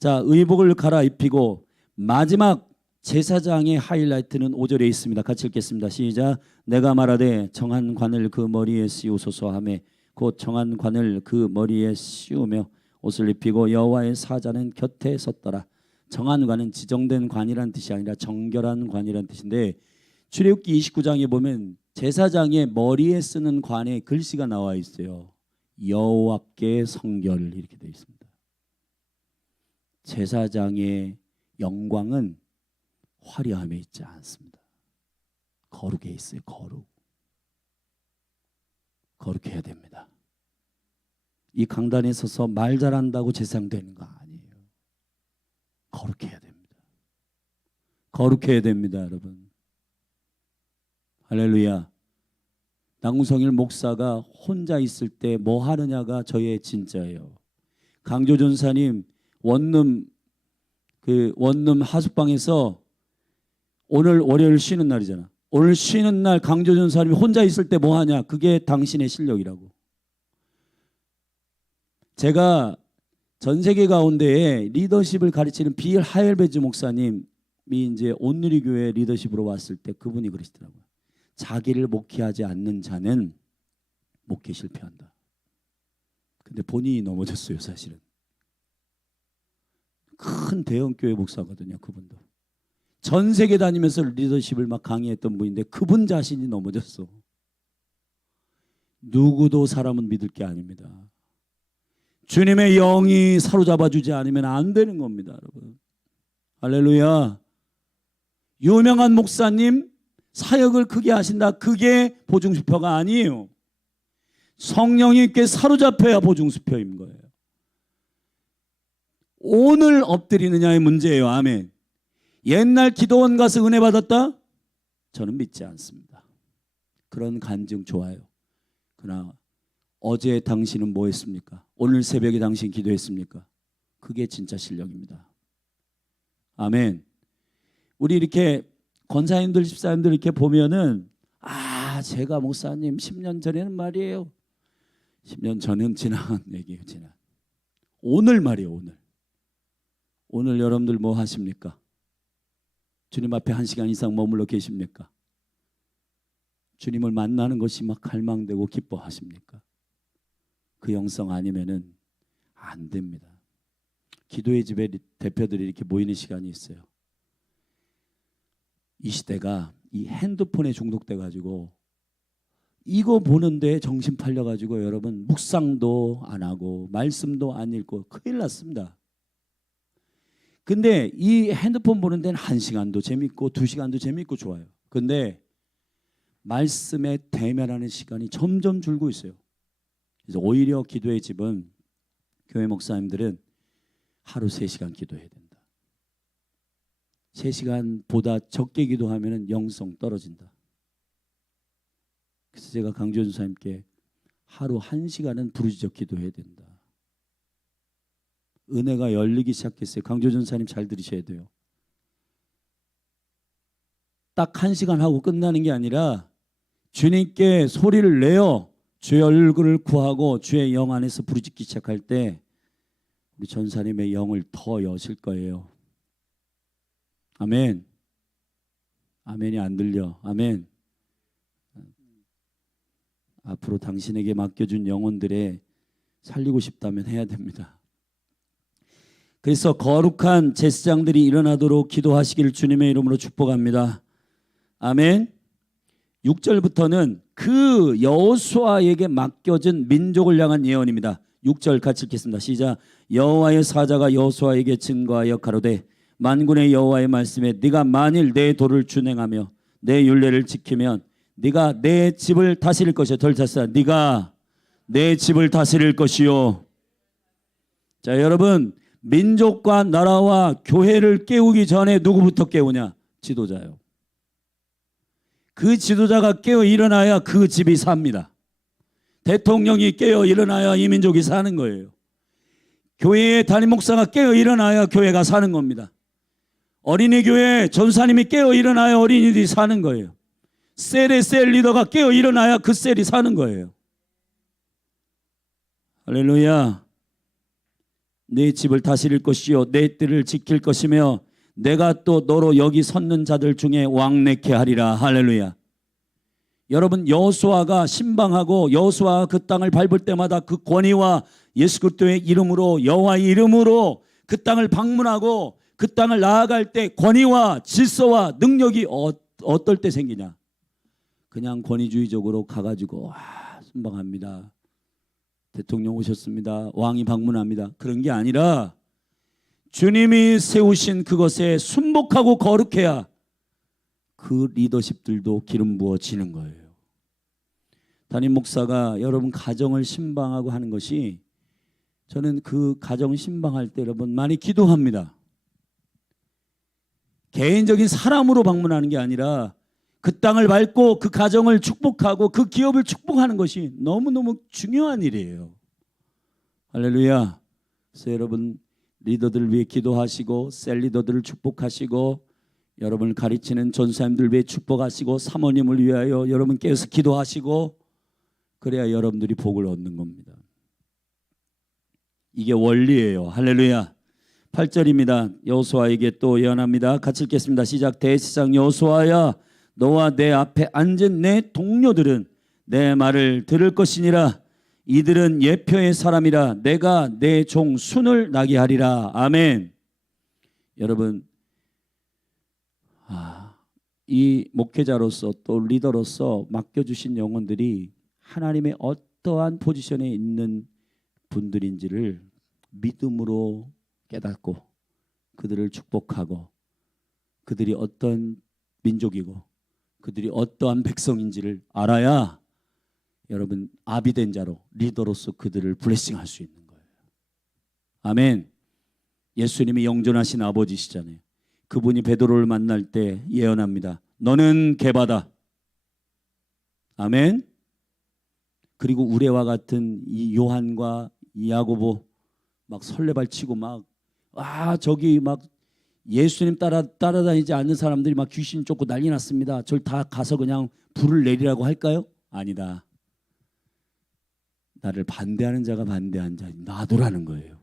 자, 의복을 갈아입히고 마지막 제사장의 하이라이트는 5절에 있습니다. 같이 읽겠습니다. 시작. 내가 말하되 정한 관을 그 머리에 씌우소서 하매 곧 정한 관을 그 머리에 씌우며 옷을 입히고 여호와의 사자는 곁에 섰더라. 정한 관은 지정된 관이란 뜻이 아니라 정결한 관이란 뜻인데, 출애굽기 29장에 보면 제사장의 머리에 쓰는 관에 글씨가 나와 있어요. 여호와께 성결 이렇게 되어 있습니다. 제사장의 영광은 화려함에 있지 않습니다. 거룩에 있어요. 거룩해야 됩니다. 이 강단에 서서 말 잘한다고 제사장 되는 거 아니에요. 거룩해야 됩니다. 거룩해야 됩니다, 여러분. 할렐루야. 남궁성일 목사가 혼자 있을 때 뭐 하느냐가 저의 진짜예요. 강조 전사님 원룸 하숙방에서 오늘 월요일 쉬는 날이잖아. 오늘 쉬는 날 강조 전사님이 혼자 있을 때 뭐 하냐? 그게 당신의 실력이라고. 제가 전 세계 가운데에 리더십을 가르치는 빌 하일베즈 목사님이 이제 온누리교회 리더십으로 왔을 때 그분이 그러시더라고요. 자기를 목회하지 않는 자는 목회 실패한다. 근데 본인이 넘어졌어요, 사실은. 큰 대형교회 목사거든요, 그분도. 전 세계 다니면서 리더십을 막 강의했던 분인데 그분 자신이 넘어졌어. 누구도 사람은 믿을 게 아닙니다. 주님의 영이 사로잡아 주지 않으면 안 되는 겁니다, 여러분. 할렐루야. 유명한 목사님 사역을 크게 하신다. 그게 보증수표가 아니에요. 성령님께 사로잡혀야 보증수표인 거예요. 오늘 엎드리느냐의 문제예요. 아멘. 옛날 기도원 가서 은혜 받았다? 저는 믿지 않습니다. 그런 간증 좋아요. 그러나 어제 당신은 뭐 했습니까? 오늘 새벽에 당신 기도했습니까? 그게 진짜 실력입니다. 아멘. 우리 이렇게 권사님들, 집사님들 이렇게 보면은 제가 목사님 10년 전에는 말이에요. 10년 전은 지난 얘기예요. 지난. 오늘 말이에요. 오늘 여러분들 뭐 하십니까? 주님 앞에 1시간 이상 머물러 계십니까? 주님을 만나는 것이 막 갈망되고 기뻐하십니까? 그 영성 아니면은 안 됩니다. 기도의 집에 대표들이 이렇게 모이는 시간이 있어요. 이 시대가 이 핸드폰에 중독돼 가지고 이거 보는데 정신 팔려 가지고 여러분 묵상도 안 하고 말씀도 안 읽고 큰일 났습니다. 근데 이 핸드폰 보는 데는 1시간도 재밌고 2시간도 재밌고 좋아요. 근데 말씀에 대면하는 시간이 점점 줄고 있어요. 그래서 오히려 기도의 집은 교회 목사님들은 하루 3시간 기도해야 된다. 3시간보다 적게 기도하면 영성 떨어진다. 그래서 제가 강조연 사님께 하루 1시간은 부르짖어 기도해야 된다. 은혜가 열리기 시작했어요. 강조연 사님 잘 들으셔야 돼요. 딱 1시간 하고 끝나는 게 아니라 주님께 소리를 내어 주의 얼굴을 구하고 주의 영 안에서 부르짖기 시작할 때 우리 전사님의 영을 더 여실 거예요. 아멘. 아멘이 안 들려. 아멘. 앞으로 당신에게 맡겨준 영혼들의 살리고 싶다면 해야 됩니다. 그래서 거룩한 제사장들이 일어나도록 기도하시기를 주님의 이름으로 축복합니다. 아멘. 6절부터는 그 여호수아에게 맡겨진 민족을 향한 예언입니다. 6절 같이 읽겠습니다. 시작. 여호와의 사자가 여호수아에게 증거하여 가로되 만군의 여호와의 말씀에 네가 만일 내 도를 준행하며 내 율례를 지키면 네가 내 집을 다스릴 것이요. 덜 찼어. 네가 내 집을 다스릴 것이요. 자, 여러분 민족과 나라와 교회를 깨우기 전에 누구부터 깨우냐? 지도자요. 그 지도자가 깨어 일어나야 그 집이 삽니다. 대통령이 깨어 일어나야 이 민족이 사는 거예요. 교회의 담임 목사가 깨어 일어나야 교회가 사는 겁니다. 어린이 교회 전사님이 깨어 일어나야 어린이들이 사는 거예요. 셀의 셀 리더가 깨어 일어나야 그 셀이 사는 거예요. 할렐루야. 내 집을 다스릴 것이요 내 뜰을 지킬 것이며 내가 또 너로 여기 섰는 자들 중에 왕래케 하리라. 할렐루야. 여러분 여호수아가 신방하고 여호수아가 그 땅을 밟을 때마다 그 권위와 예수 그리스도의 이름으로 여호와의 이름으로 그 땅을 방문하고 그 땅을 나아갈 때 권위와 질서와 능력이 어떨 때 생기냐? 그냥 권위주의적으로 가가지고 순방합니다. 대통령 오셨습니다. 왕이 방문합니다. 그런 게 아니라 주님이 세우신 그것에 순복하고 거룩해야 그 리더십들도 기름 부어지는 거예요. 담임 목사가 여러분 가정을 신방하고 하는 것이 저는 그 가정 신방할 때 여러분 많이 기도합니다. 개인적인 사람으로 방문하는 게 아니라 그 땅을 밟고 그 가정을 축복하고 그 기업을 축복하는 것이 너무너무 중요한 일이에요. 할렐루야. 그래서 여러분 리더들을 위해 기도하시고 셀 리더들을 축복하시고 여러분을 가르치는 전사님들 위해 축복하시고 사모님을 위하여 여러분께서 기도하시고 그래야 여러분들이 복을 얻는 겁니다. 이게 원리예요. 할렐루야. 8절입니다. 여호수아에게 또 예언합니다. 같이 읽겠습니다. 시작. 대제사장 여호수아야 너와 내 앞에 앉은 내 동료들은 내 말을 들을 것이니라. 이들은 예표의 사람이라 내가 내 종 순을 나게 하리라. 아멘. 여러분 이 목회자로서 또 리더로서 맡겨주신 영혼들이 하나님의 어떠한 포지션에 있는 분들인지를 믿음으로 깨닫고 그들을 축복하고 그들이 어떤 민족이고 그들이 어떠한 백성인지를 알아야 여러분 아비된 자로 리더로서 그들을 블레싱할 수 있는 거예요. 아멘. 예수님이 영존하신 아버지시잖아요. 그분이 베드로를 만날 때 예언합니다. 너는 개바다. 아멘. 그리고 우레와 같은 이 요한과 이 야고보 막 설레발치고 막 저기 막 예수님 따라다니지 않는 사람들이 막 귀신 쫓고 난리 났습니다. 저를 다 가서 그냥 불을 내리라고 할까요? 아니다. 나를 반대하는 자가 반대한 자 놔두라는 거예요.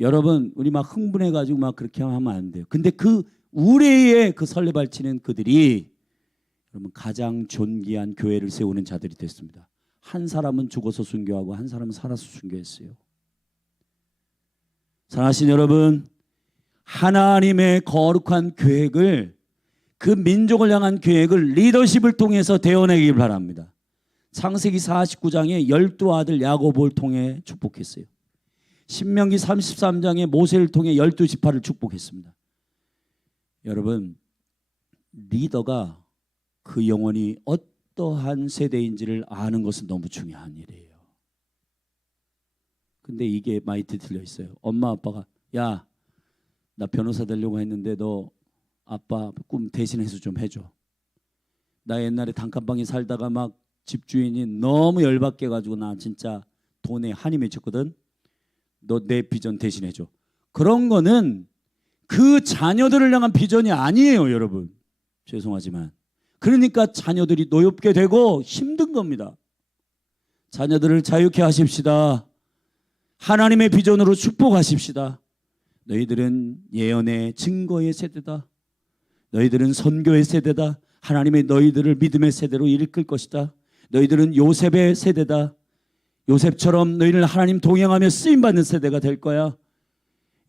여러분 우리 막 흥분해가지고 막 그렇게 하면 안 돼요. 근데 그 우레에 그 설레발치는 그들이 여러분 가장 존귀한 교회를 세우는 자들이 됐습니다. 한 사람은 죽어서 순교하고 한 사람은 살아서 순교했어요. 사랑하신 여러분, 하나님의 거룩한 계획을, 그 민족을 향한 계획을 리더십을 통해서 되어내길 바랍니다. 창세기 49장에 12아들 야곱을 통해 축복했어요. 신명기 33장에 모세를 통해 12지파를 축복했습니다. 여러분, 리더가 그 영혼이 어떠한 세대인지를 아는 것은 너무 중요한 일이에요. 근데 이게 많이 들려 있어요. 엄마 아빠가 야, 나 변호사 되려고 했는데 너 아빠 꿈 대신해서 좀 해줘. 나 옛날에 단칸방에 살다가 막 집주인이 너무 열받게 가지고 나 진짜 돈에 한이 맺혔거든. 너 내 비전 대신해줘. 그런 거는 그 자녀들을 향한 비전이 아니에요, 여러분. 죄송하지만. 그러니까 자녀들이 노엽게 되고 힘든 겁니다. 자녀들을 자유케 하십시다. 하나님의 비전으로 축복하십시다. 너희들은 예언의 증거의 세대다. 너희들은 선교의 세대다. 하나님의 너희들을 믿음의 세대로 일으킬 것이다. 너희들은 요셉의 세대다. 요셉처럼 너희를 하나님 동행하며 쓰임받는 세대가 될 거야.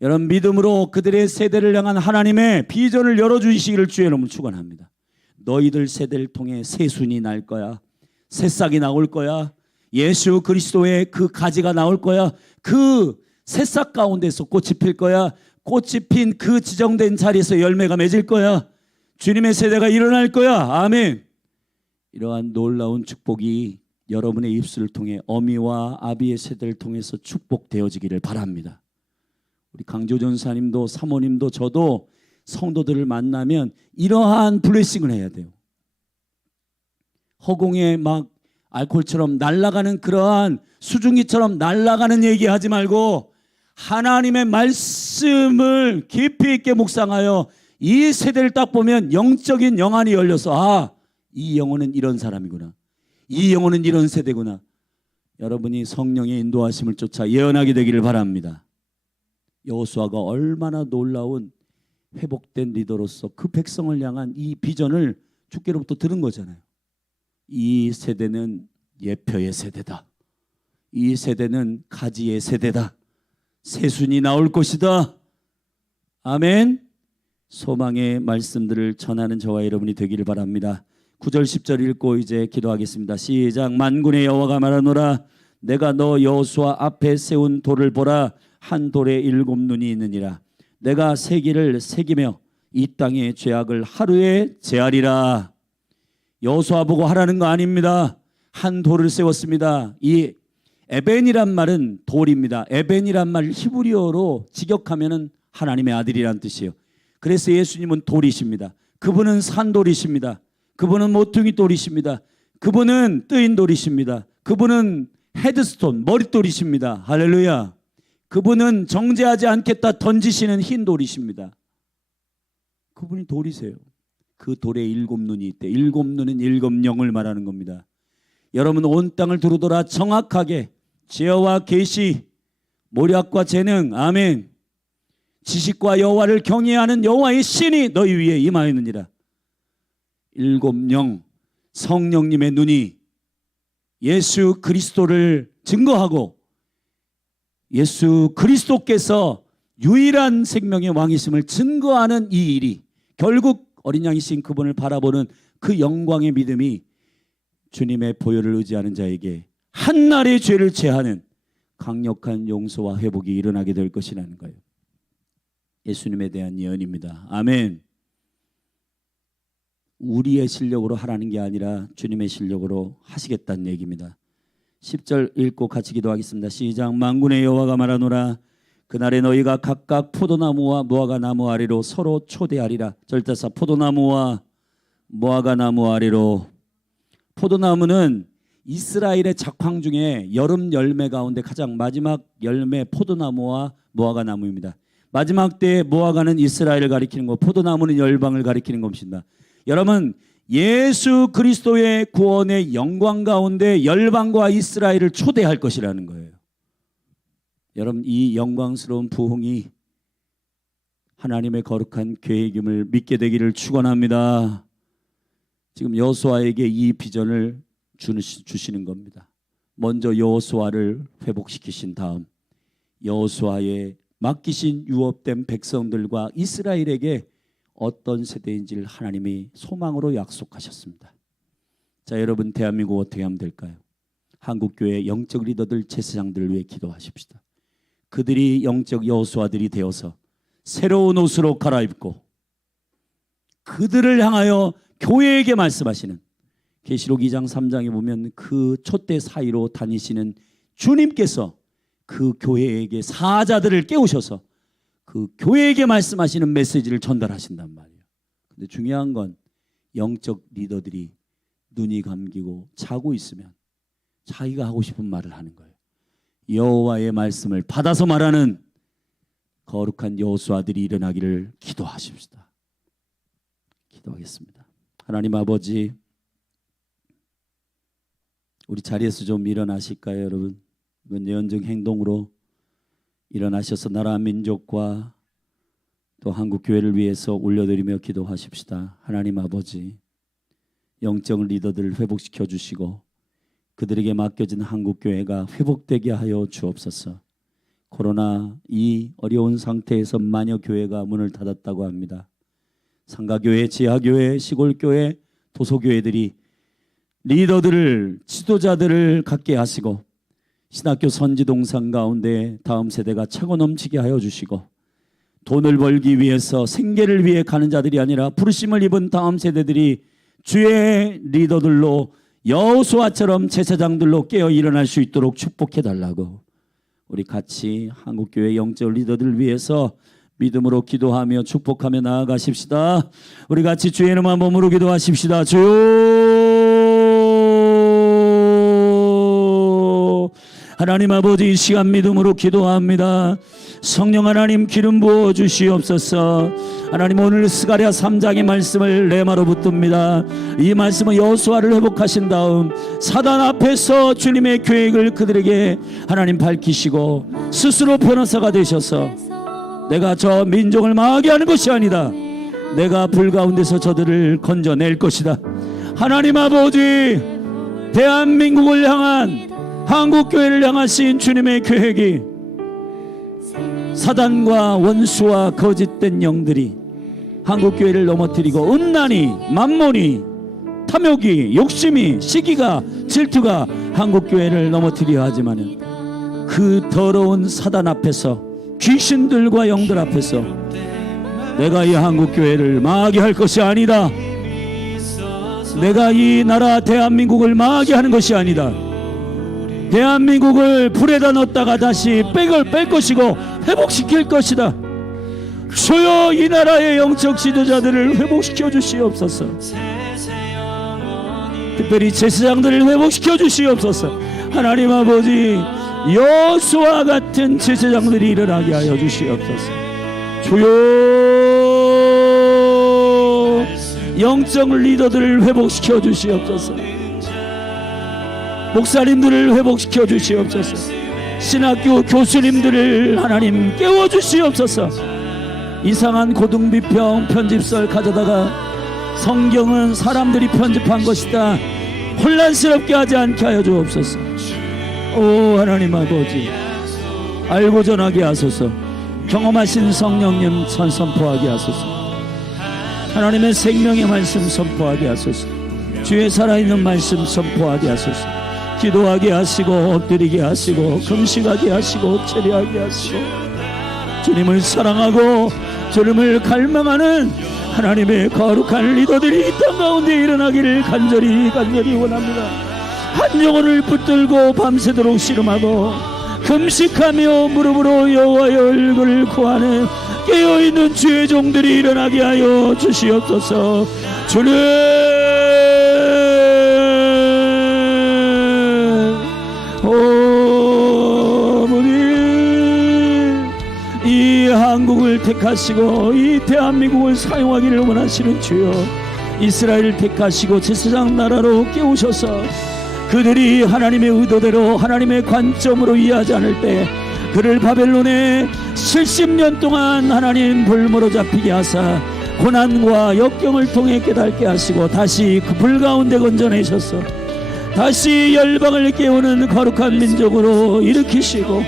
여러분 믿음으로 그들의 세대를 향한 하나님의 비전을 열어주시기를 주의 이름으로 축원합니다. 너희들 세대를 통해 새순이 날 거야. 새싹이 나올 거야. 예수 그리스도의 그 가지가 나올 거야. 그 새싹 가운데서 꽃이 필 거야. 꽃이 핀 그 지정된 자리에서 열매가 맺을 거야. 주님의 세대가 일어날 거야. 아멘. 이러한 놀라운 축복이 여러분의 입술을 통해 어미와 아비의 세대를 통해서 축복되어지기를 바랍니다. 우리 강조 전사님도 사모님도 저도 성도들을 만나면 이러한 블레싱을 해야 돼요. 허공에 막 알코올처럼 날아가는 그러한 수증기처럼 날아가는 얘기하지 말고 하나님의 말씀을 깊이 있게 묵상하여 이 세대를 딱 보면 영적인 영안이 열려서 이 영혼은 이런 사람이구나. 이 영혼은 이런 세대구나. 여러분이 성령의 인도하심을 쫓아 예언하게 되기를 바랍니다. 여호수아가 얼마나 놀라운 회복된 리더로서 그 백성을 향한 이 비전을 주께로부터 들은 거잖아요. 이 세대는 예표의 세대다. 이 세대는 가지의 세대다. 새순이 나올 것이다. 아멘. 소망의 말씀들을 전하는 저와 여러분이 되기를 바랍니다. 9절 10절 읽고 이제 기도하겠습니다. 시작. 만군의 여호와가 말하노라. 내가 너 여호수아 앞에 세운 돌을 보라. 한 돌에 7눈이 있느니라. 내가 세기를 새기며 이 땅의 죄악을 하루에 제하리라. 여호수아 보고 하라는 거 아닙니다. 한 돌을 세웠습니다. 이 에벤이란 말은 돌입니다. 에벤이란 말 히브리어로 직역하면은 하나님의 아들이란 뜻이에요. 그래서 예수님은 돌이십니다. 그분은 산돌이십니다. 그분은 모퉁이 돌이십니다. 그분은 뜨인 돌이십니다. 그분은 헤드스톤 머릿돌이십니다. 할렐루야. 그분은 정죄하지 않겠다 던지시는 흰 돌이십니다. 그분이 돌이세요. 그 돌에 7눈이 있대. 7눈은 7영을 말하는 겁니다. 여러분 온 땅을 두루돌아 정확하게 지혜와 계시, 모략과 재능, 아멘, 지식과 여호와를 경외하는 여호와의 신이 너희 위에 임하였느니라. 7영 성령님의 눈이 예수 그리스도를 증거하고 예수 그리스도께서 유일한 생명의 왕이심을 증거하는 이 일이 결국 어린 양이신 그분을 바라보는 그 영광의 믿음이 주님의 보혈을 의지하는 자에게 한날의 죄를 제하는 강력한 용서와 회복이 일어나게 될 것이라는 거예요. 예수님에 대한 예언입니다. 아멘. 우리의 실력으로 하라는 게 아니라 주님의 실력으로 하시겠다는 얘기입니다. 10절 읽고 같이 기도하겠습니다. 시작. 만군의 여호와가 말하노라. 그날에 너희가 각각 포도나무와 무화과 나무 아래로 서로 초대하리라. 절대사 포도나무와 무화과 나무 아래로. 포도나무는 이스라엘의 작황 중에 여름 열매 가운데 가장 마지막 열매 포도나무와 무화과 나무입니다. 마지막 때의 무화과는 이스라엘을 가리키는 거, 포도나무는 열방을 가리키는 것입니다. 여러분 예수 그리스도의 구원의 영광 가운데 열방과 이스라엘을 초대할 것이라는 거예요. 여러분, 이 영광스러운 부흥이 하나님의 거룩한 계획임을 믿게 되기를 축원합니다. 지금 여호수아에게 이 비전을 주시는 겁니다. 먼저 여호수아를 회복시키신 다음 여호수아의 맡기신 유업된 백성들과 이스라엘에게 어떤 세대인지를 하나님이 소망으로 약속하셨습니다. 자, 여러분, 대한민국 어떻게 하면 될까요? 한국교회 영적 리더들, 제사장들을 위해 기도하십시다. 그들이 영적 여호수아들이 되어서 새로운 옷으로 갈아입고 그들을 향하여 교회에게 말씀하시는, 계시록 2장 3장에 보면 그 촛대 사이로 다니시는 주님께서 그 교회에게 사자들을 깨우셔서 그 교회에게 말씀하시는 메시지를 전달하신단 말이에요. 근데 중요한 건 영적 리더들이 눈이 감기고 자고 있으면 자기가 하고 싶은 말을 하는 거예요. 여호와의 말씀을 받아서 말하는 거룩한 여호수아들이 일어나기를 기도하십시다. 기도하겠습니다. 하나님 아버지, 우리 자리에서 좀 일어나실까요, 여러분? 이건 예언적 행동으로 일어나셔서 나라 민족과 또 한국 교회를 위해서 올려드리며 기도하십시다. 하나님 아버지, 영적 리더들을 회복시켜 주시고 그들에게 맡겨진 한국 교회가 회복되게 하여 주옵소서. 코로나 이 어려운 상태에서 마녀 교회가 문을 닫았다고 합니다. 상가교회, 지하교회, 시골교회, 도소교회들이 리더들을, 지도자들을 갖게 하시고 신학교 선지동산 가운데 다음 세대가 차고 넘치게 하여 주시고, 돈을 벌기 위해서 생계를 위해 가는 자들이 아니라 부르심을 입은 다음 세대들이 주의 리더들로 여호수아처럼 제사장들로 깨어 일어날 수 있도록 축복해 달라고 우리 같이 한국교회 영적 리더들을 위해서 믿음으로 기도하며 축복하며 나아가십시다. 우리 같이 주의 이름 한 몸으로 기도하십시다. 주여, 하나님 아버지, 이 시간 믿음으로 기도합니다. 성령 하나님 기름 부어 주시옵소서. 하나님, 오늘 스가랴 3장의 말씀을 레마로 붙듭니다. 이 말씀은 여호수아를 회복하신 다음 사단 앞에서 주님의 계획을 그들에게 하나님 밝히시고 스스로 변호사가 되셔서 내가 저 민족을 망하게 하는 것이 아니다, 내가 불 가운데서 저들을 건져낼 것이다. 하나님 아버지, 대한민국을 향한, 한국교회를 향하신 주님의 계획이 사단과 원수와 거짓된 영들이 한국교회를 넘어뜨리고 음란이, 만몬이, 탐욕이, 욕심이, 시기가, 질투가 한국교회를 넘어뜨려 하지만 그 더러운 사단 앞에서, 귀신들과 영들 앞에서 내가 이 한국교회를 망하게 할 것이 아니다, 내가 이 나라 대한민국을 망하게 하는 것이 아니다, 대한민국을 불에다 넣었다가 다시 뺄 것이고 회복시킬 것이다. 주여, 이 나라의 영적 지도자들을 회복시켜 주시옵소서. 특별히 제사장들을 회복시켜 주시옵소서. 하나님 아버지, 여호수아 같은 제사장들이 일어나게 하여 주시옵소서. 주여, 영적 리더들을 회복시켜 주시옵소서. 목사님들을 회복시켜 주시옵소서. 신학교 교수님들을 하나님 깨워 주시옵소서. 이상한 고등비평 편집설 가져다가 성경은 사람들이 편집한 것이다 혼란스럽게 하지 않게 하여 주옵소서. 오 하나님 아버지, 알고 전하게 하소서. 경험하신 성령님 선포하게 하소서. 하나님의 생명의 말씀 선포하게 하소서. 주의 살아있는 말씀 선포하게 하소서. 기도하게 하시고 엎드리게 하시고 금식하게 하시고 체리하게 하시고 주님을 사랑하고 주님을 갈망하는 하나님의 거룩한 리더들이 이 땅 가운데 일어나기를 간절히 원합니다. 한 영혼을 붙들고 밤새도록 씨름하고 금식하며 무릎으로 여호와의 얼굴을 구하는 깨어있는 주의 종들이 일어나게 하여 주시옵소서. 주님, 이 한국을 택하시고 이 대한민국을 사용하기를 원하시는 주여, 이스라엘을 택하시고 제사장 나라로 깨우셔서 그들이 하나님의 의도대로 하나님의 관점으로 이해하지 않을 때 그를 바벨론에 70년 동안 하나님 볼모로 잡히게 하사 고난과 역경을 통해 깨닫게 하시고 다시 그 불 가운데 건져내셔서 다시 열방을 깨우는 거룩한 민족으로 일으키시고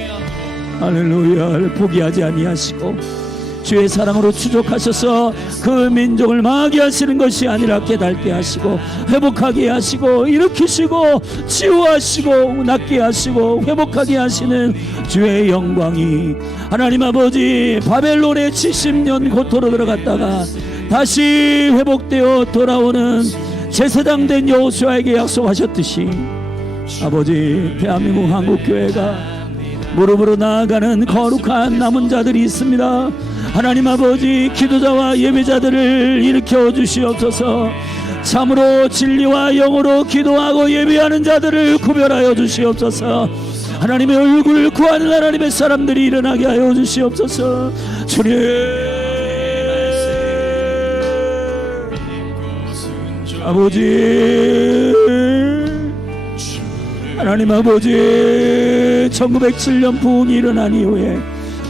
할렐루야 포기하지 아니하시고 주의 사랑으로 추적하셔서 그 민족을 망하게 하시는 것이 아니라 깨닫게 하시고 회복하게 하시고 일으키시고 치유하시고 낫게 하시고 회복하게 하시는 주의 영광이 하나님 아버지 바벨론에 70년 고토로 들어갔다가 다시 회복되어 돌아오는 제사장 된 여호수아에게 약속하셨듯이 아버지 대한민국 한국교회가 무릎으로 나아가는 거룩한 남은 자들이 있습니다. 하나님 아버지 기도자와 예배자들을 일으켜 주시옵소서. 참으로 진리와 영으로 기도하고 예배하는 자들을 구별하여 주시옵소서. 하나님의 얼굴을 구하는 하나님의 사람들이 일어나게 하여 주시옵소서. 주님 아버지 하나님 아버지 1907년 부흥이 일어난 이후에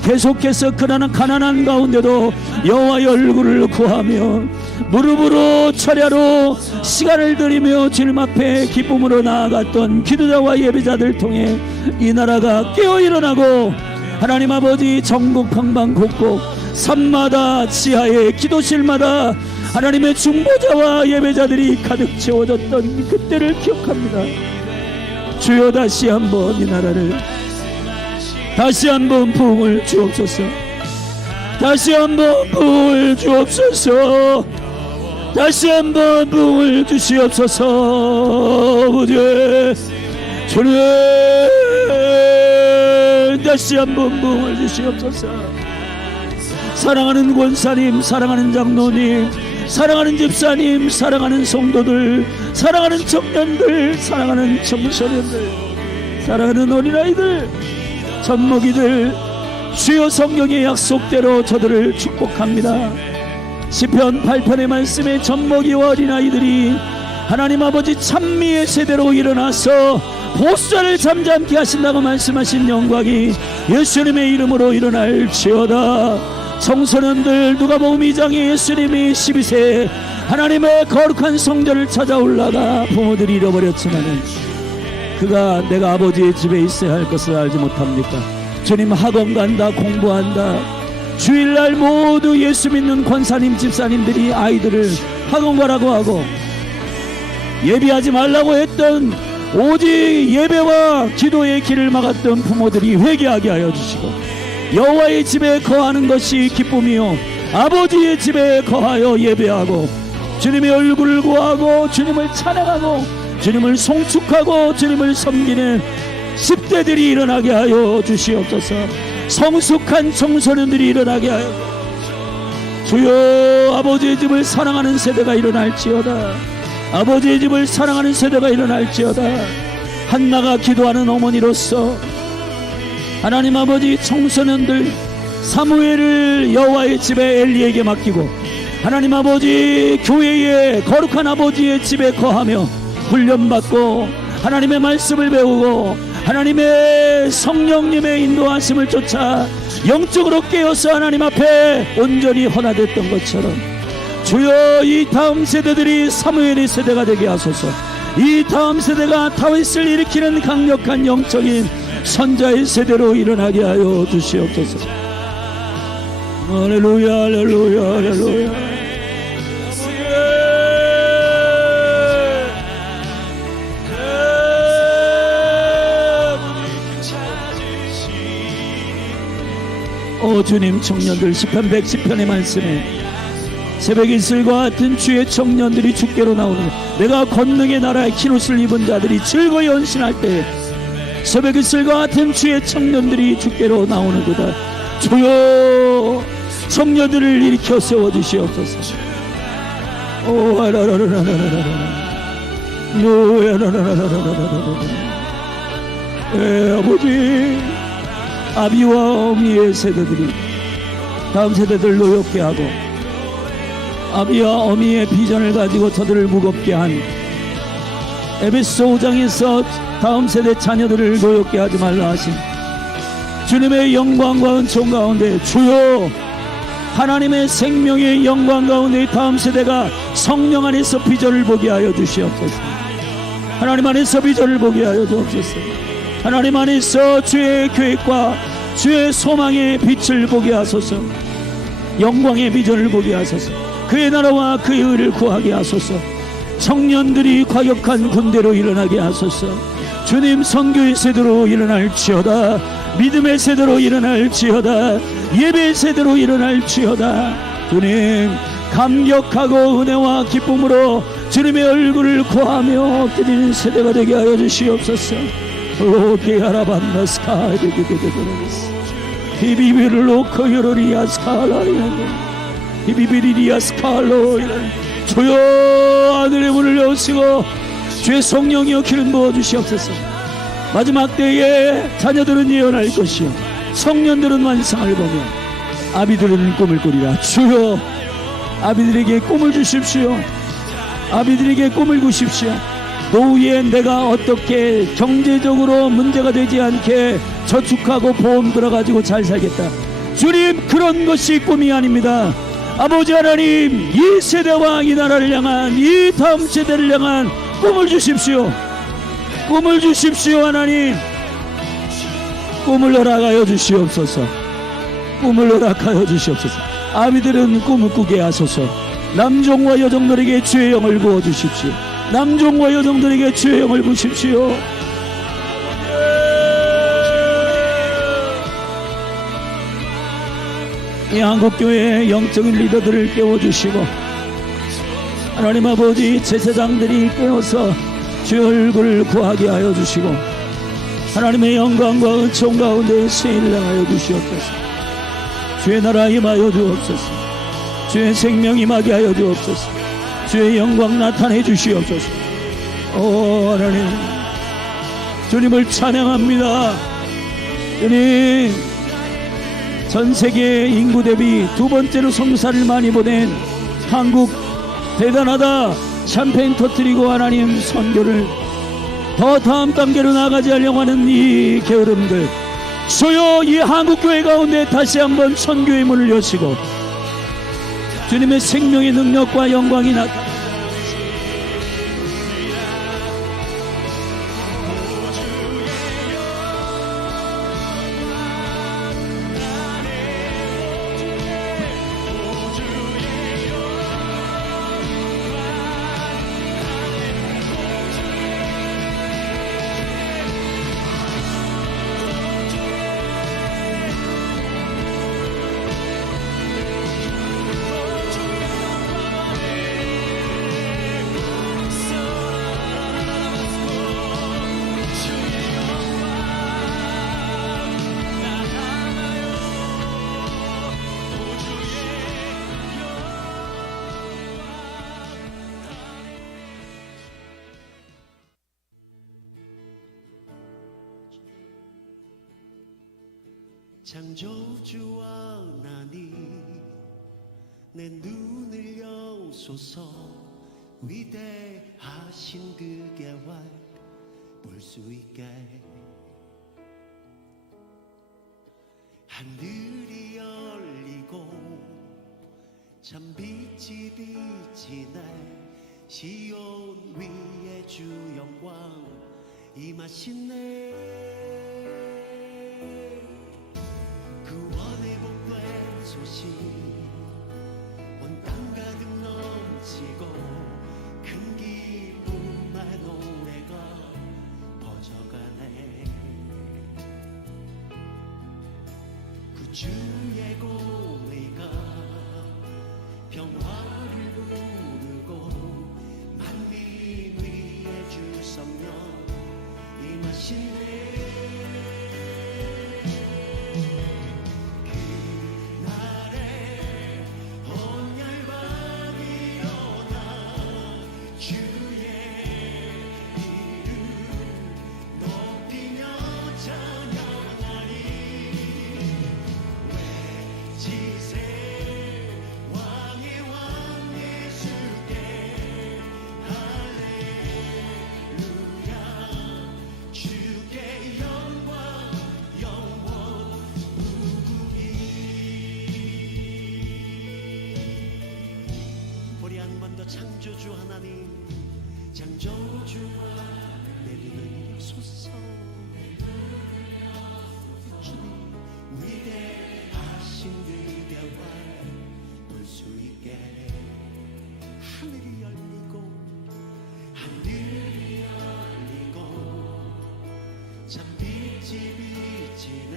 계속해서 가난한 가운데도 여호와의 얼굴을 구하며 무릎으로 철야로 시간을 들이며 주님 앞에 기쁨으로 나아갔던 기도자와 예배자들 통해 이 나라가 깨어 일어나고 하나님 아버지 전국 방방곡곡 산마다 지하에 기도실마다 하나님의 중보자와 예배자들이 가득 채워졌던 그때를 기억합니다. 주여 다시 한번 이 나라를 다시 한번 부흥을 주옵소서. 다시 한번 부흥을 주옵소서. 다시 한번 부흥을 주시옵소서. 아버지 주님 다시 한번 부흥을 주시옵소서. 사랑하는 권사님, 사랑하는 장로님, 사랑하는 집사님, 사랑하는 성도들, 사랑하는 청년들, 사랑하는 청소년들, 사랑하는 어린아이들, 젖먹이들, 주여 성경의 약속대로 저들을 축복합니다. 시편 8편의 말씀에 젖먹이와 어린아이들이 하나님 아버지 찬미의 세대로 일어나서 보수자를 잠잠케 하신다고 말씀하신 영광이 예수님의 이름으로 일어날지어다. 청소년들 누가복음 2장에 예수님이 12세 하나님의 거룩한 성전을 찾아 올라가 부모들이 잃어버렸지만은 그가 내가 아버지의 집에 있어야 할 것을 알지 못합니까? 주님 학원 간다 공부한다. 주일날 모두 예수 믿는 권사님 집사님들이 아이들을 학원 가라고 하고 예배하지 말라고 했던 오직 예배와 기도의 길을 막았던 부모들이 회개하게 하여 주시고 여호와의 집에 거하는 것이 기쁨이요 아버지의 집에 거하여 예배하고 주님의 얼굴을 구하고 주님을 찬양하고 주님을 송축하고 주님을 섬기는 10대들이 일어나게 하여 주시옵소서. 성숙한 청소년들이 일어나게 하여 주여 아버지의 집을 사랑하는 세대가 일어날지어다. 아버지의 집을 사랑하는 세대가 일어날지어다. 한나가 기도하는 어머니로서 하나님 아버지 청소년들 사무엘을 여호와의 집에 엘리에게 맡기고 하나님 아버지 교회의 거룩한 아버지의 집에 거하며 훈련받고 하나님의 말씀을 배우고 하나님의 성령님의 인도하심을 쫓아 영적으로 깨어서 하나님 앞에 온전히 헌화됐던 것처럼 주여 이 다음 세대들이 사무엘의 세대가 되게 하소서. 이 다음 세대가 다윗을 일으키는 강력한 영적인 선자의 세대로 일어나게 하여 주시옵소서. 할렐루야 할렐루야 할렐루야. 오 주님 청년들 시편 110편의 말씀에 새벽 이슬과 같은 주의 청년들이 주께로 나오는 내가 권능의 나라의 흰옷을 입은 자들이 즐거이 헌신할 때 새벽 이슬과 같은 주의 청년들이 주께로 나오는도다. 주여 청년들을 일으켜 세워주시옵소서. 오 아버지 아비와 어미의 세대들이 다음 세대들 노엽게 하고 아비와 어미의 비전을 가지고 저들을 무겁게 한 에베소 5장에서 다음 세대 자녀들을 노엽게 하지 말라 하신 주님의 영광과 은총 가운데 주여 하나님의 생명의 영광 가운데 다음 세대가 성령 안에서 비전을 보게 하여 주시옵소서. 하나님 안에서 비전을 보게 하여 주옵소서. 하나님 안에서 주의 계획과 주의 소망의 빛을 보게 하소서. 영광의 비전을 보게 하소서. 그의 나라와 그의 의를 구하게 하소서. 청년들이 과격한 군대로 일어나게 하소서. 주님 선교의 세대로 일어날지어다. 믿음의 세대로 일어날지어다. 예배의 세대로 일어날지어다. 주님 감격하고 은혜와 기쁨으로 주님의 얼굴을 구하며 드리는 세대가 되게 하여 주시옵소서. 로케아라반나스카 히비비를 놓고 요로리아스카라리아고 히비비리아스칼로 주여 하늘의 문을 여시고 주의 성령이여 기름 부어 주시옵소서. 마지막 때에 자녀들은 예언할 것이요 청년들은 완성을 보며 아비들은 꿈을 꾸리라. 주여 아비들에게 꿈을 주십시오. 아비들에게 꿈을 주십시오. 노후에 내가 어떻게 경제적으로 문제가 되지 않게 저축하고 보험 들어가지고 잘 살겠다. 주님 그런 것이 꿈이 아닙니다. 아버지 하나님 이 세대와 이 나라를 향한 이 다음 세대를 향한 꿈을 주십시오. 꿈을 주십시오. 하나님 꿈을 허락하여 주시옵소서. 꿈을 허락하여 주시옵소서. 아비들은 꿈을 꾸게 하소서. 남종과 여종들에게 주의 영을 부어주십시오. 남종과 여종들에게 주의 영을 부십시오. 이 한국교회의 영적인 리더들을 깨워주시고 하나님 아버지 제사장들이 깨어서 주의 얼굴을 구하게 하여 주시고 하나님의 영광과 은총 가운데 세일을 하여 주시옵소서. 주의 나라 임하여 주옵소서. 주의 생명 임하게 하여 주옵소서. 주의 영광 나타내 주시옵소서. 오 하나님 주님을 찬양합니다. 주님 전세계 인구 대비 두 번째로 선교사를 많이 보낸 한국 대단하다. 샴페인 터뜨리고 하나님 선교를 더 다음 단계로 나가지 하려고 하는 이 게으름들 주여 이 한국교회 가운데 다시 한번 선교의 문을 여시고 주님의 생명의 능력과 영광이 나타나 창조주와 하나님 내 눈을 여소서 위대하신 그 계획 볼 수 있게 하늘이 열리고 참 빛이 비치네 시온 위에 주 영광 임하시네 구원의 복된 소식 온 땅 가득 넘치고 큰 기쁨의 노래가 퍼져가네 구주의 공의가 평화를 부르고 만민 위에 주 성령 임하시네 지 창조주 하나님 창조주와 내 눈을 여소서 주님 위대하신 그대와 볼 수 있게 하늘이 열리고 하늘이 열리고 참 빛이 비치네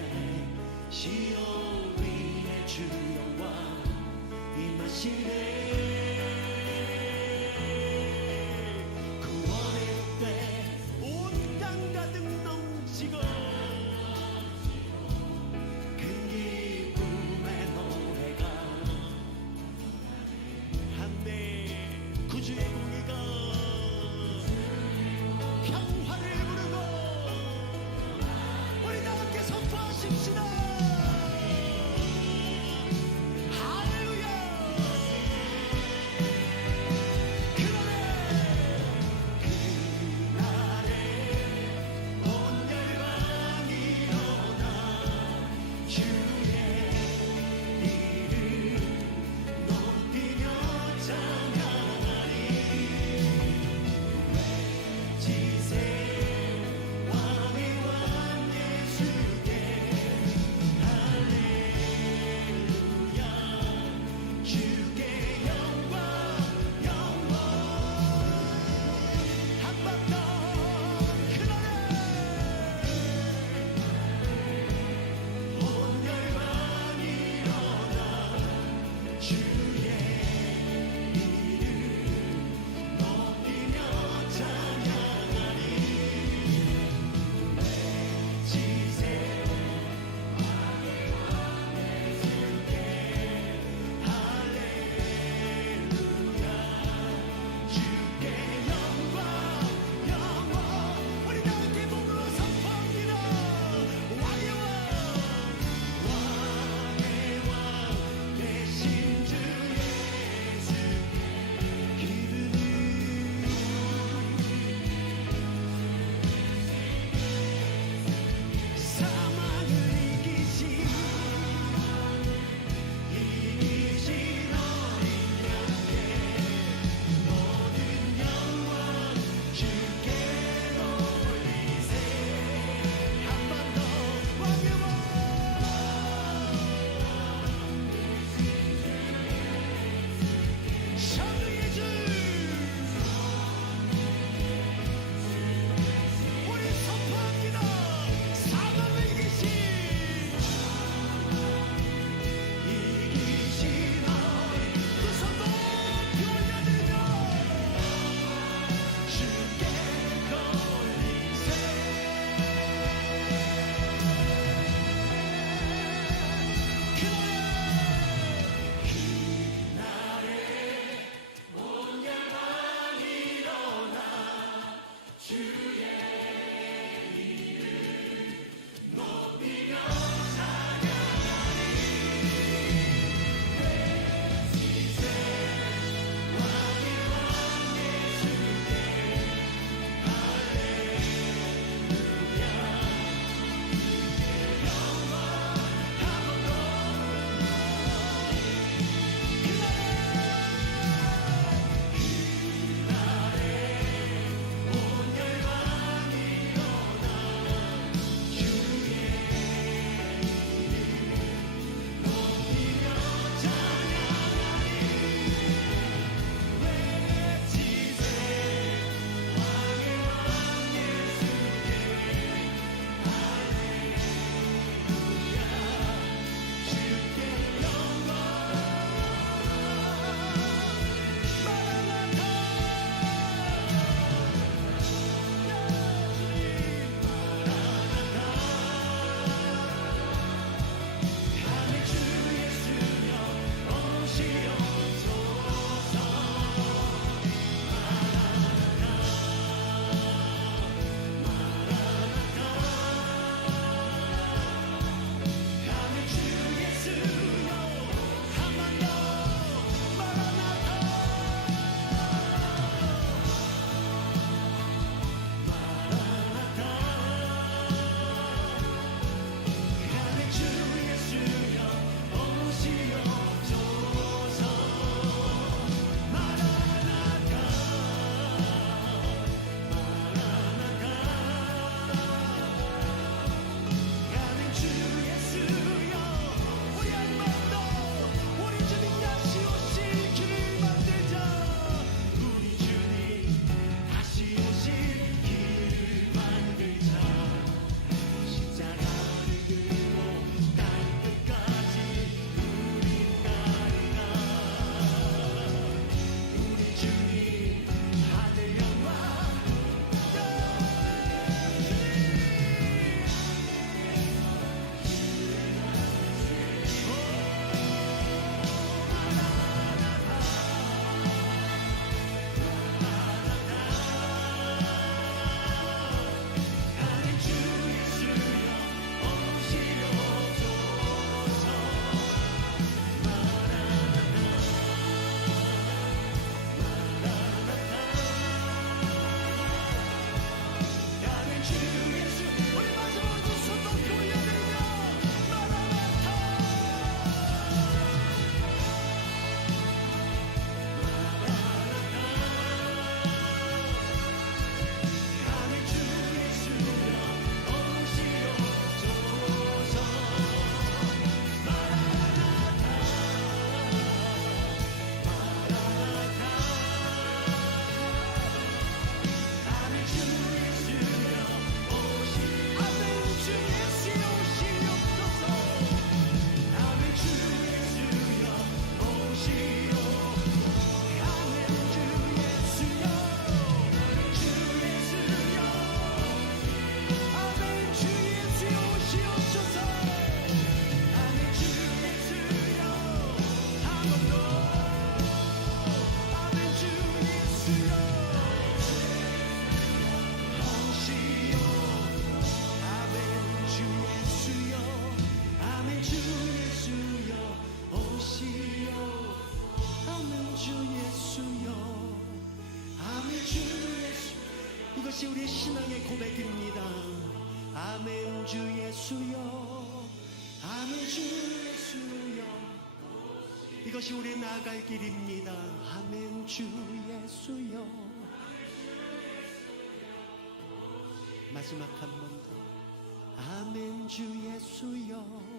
시온 위에 주 영광 임하시네 구원의 때 온 땅 가득 넘치고 이것이 우리 신앙의 고백입니다. 아멘 주 예수여, 아멘 주 예수여, 이것이 우리 나아갈 길입니다. 아멘 주 예수여. 마지막 한 번 더. 아멘 주 예수여.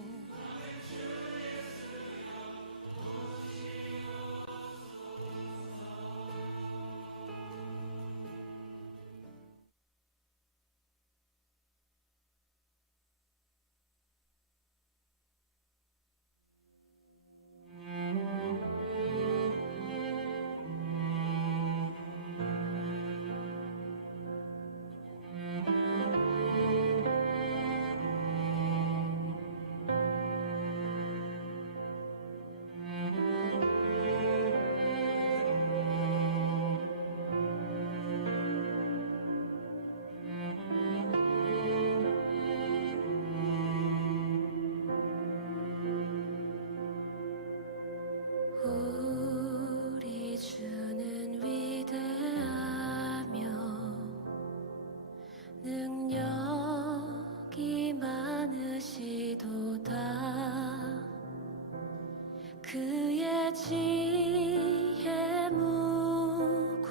우리 주는 위대하며 능력이 많으시도다. 그의 지혜 무궁하며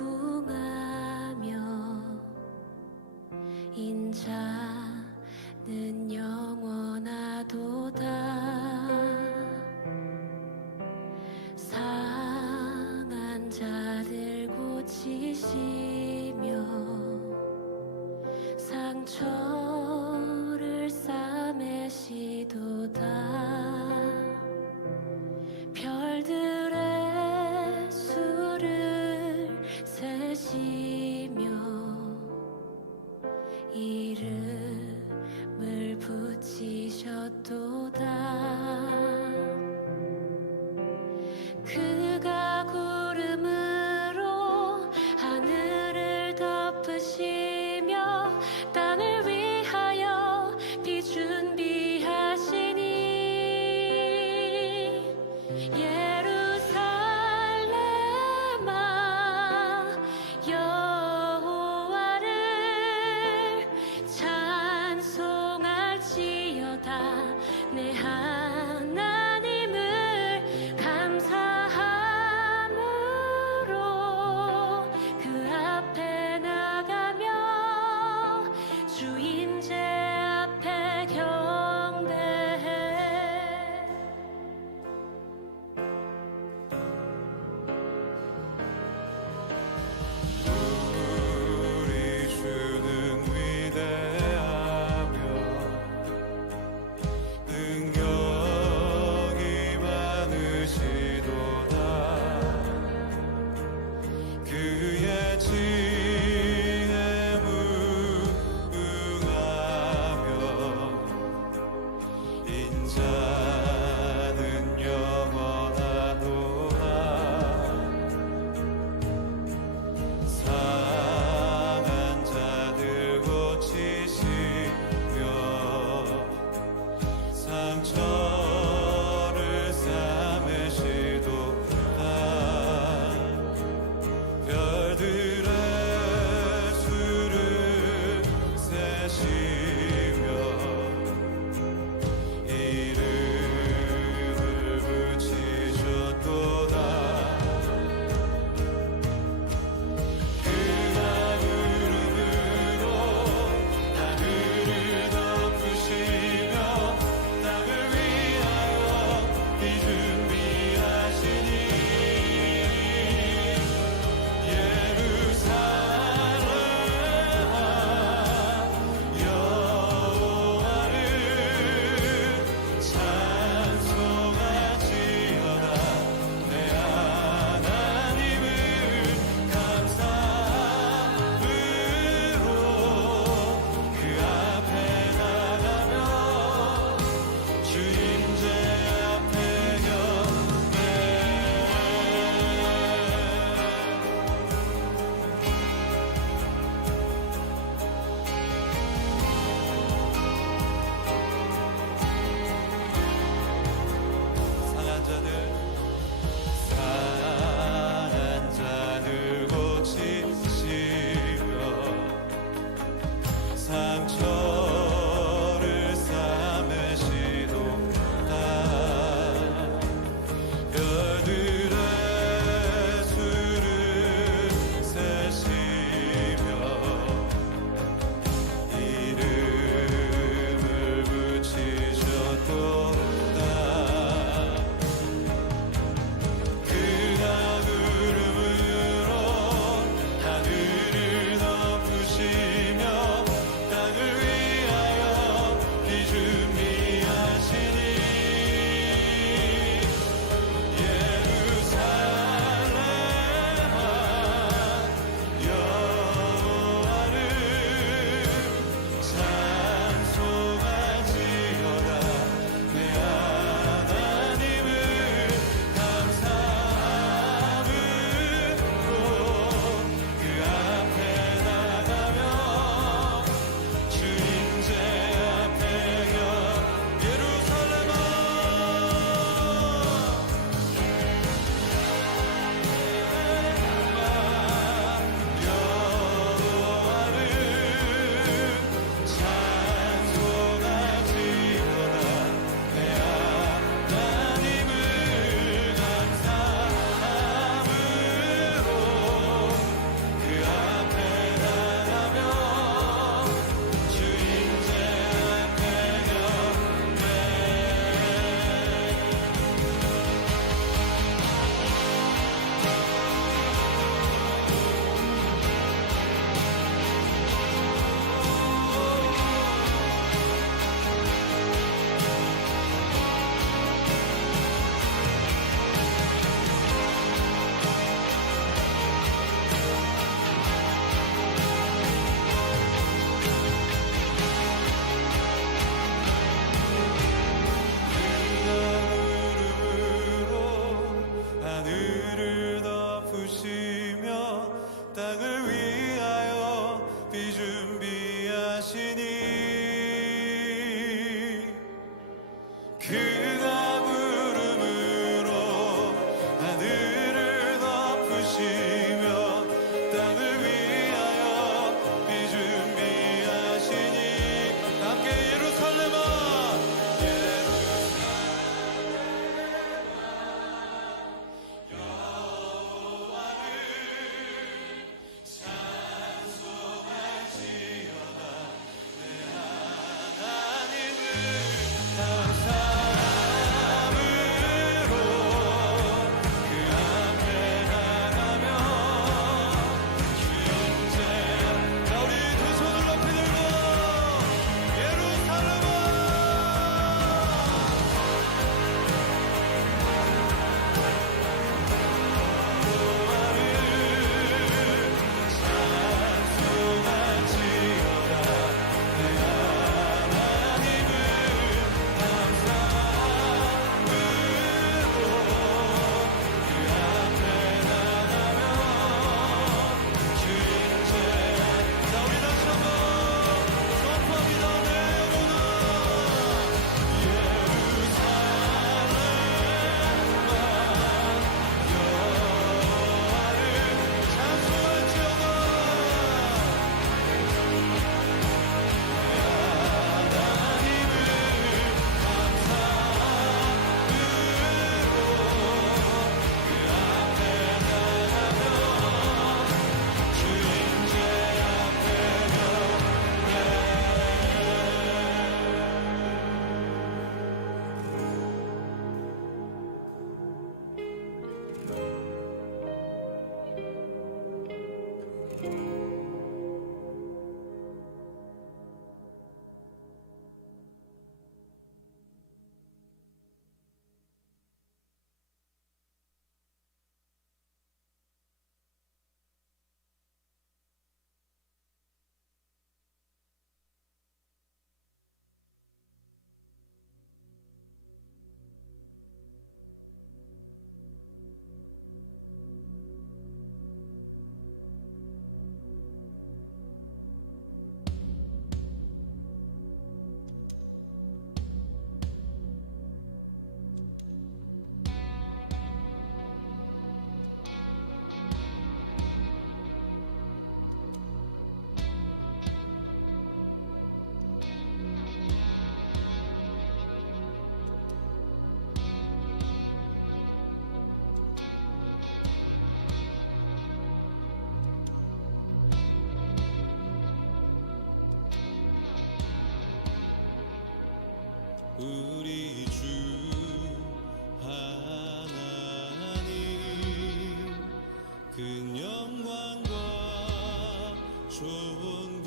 인자는 영원하도다. 상한 자들 고치시며 상처를 싸매시도다. 별들의 수를 세시며 이름을 붙이셨도다. 그가 구름으로 하늘을 덮으시며 땅을 위 우리 주 하나님 큰 영광과 존귀를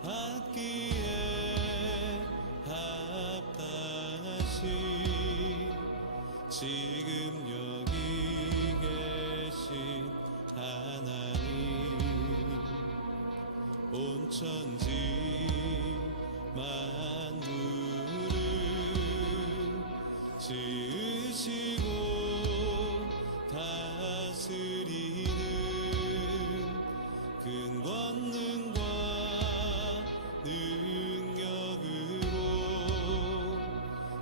받기에 합당하신 지금 여기 계신 하나님 온 천지 만물을 지으시고 다스리는 큰 권능과 능력으로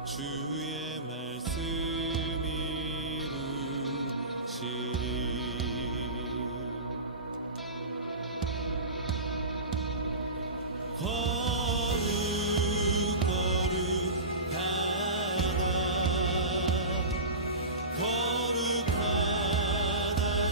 주의 말씀 이루시리 거룩하다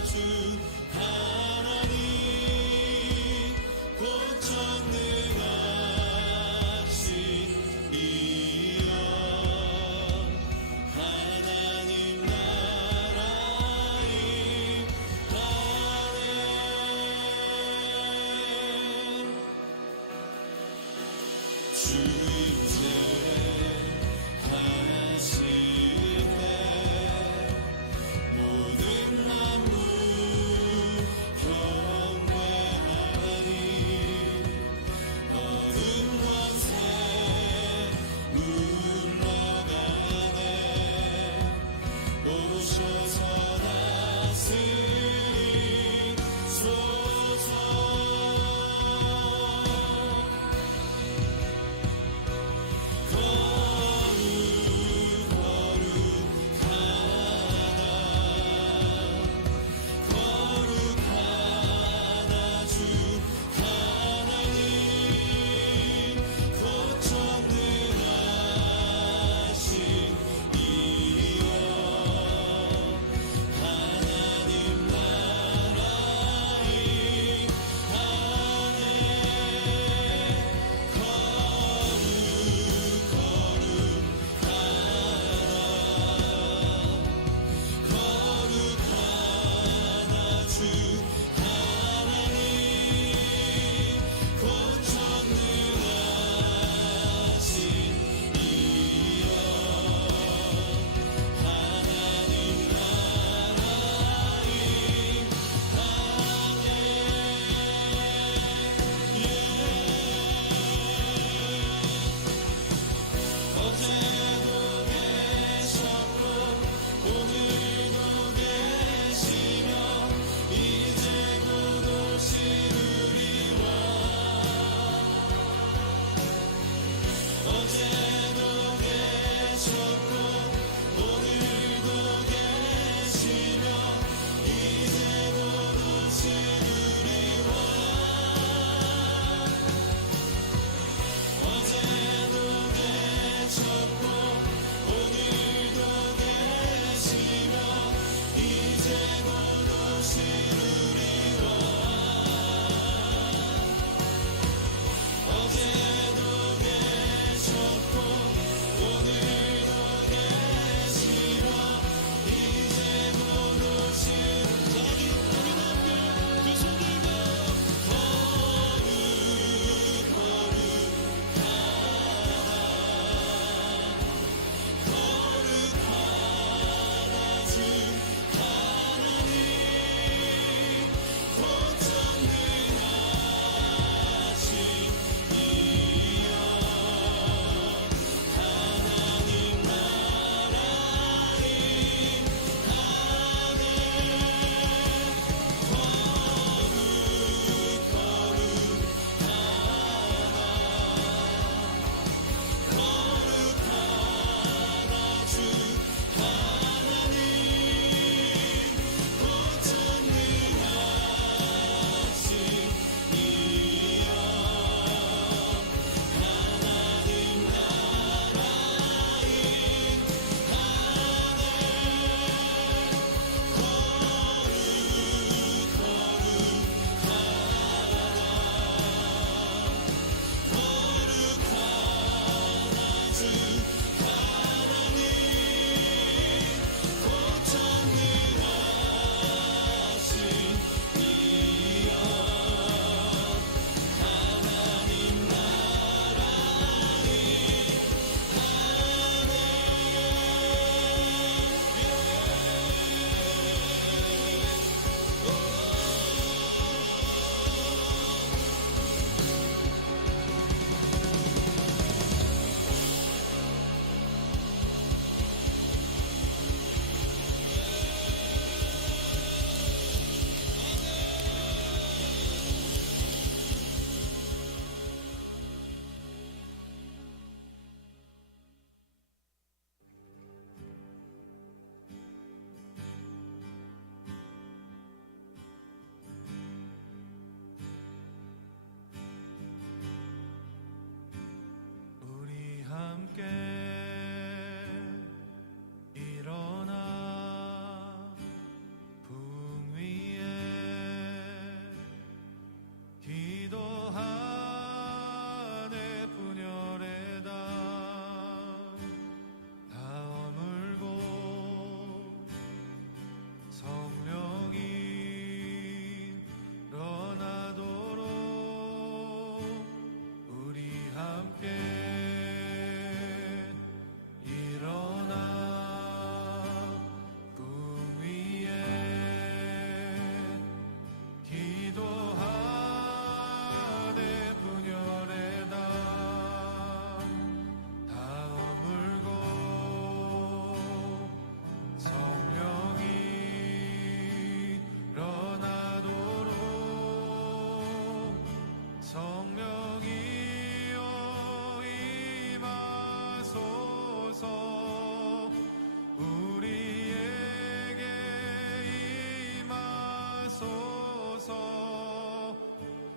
하소서.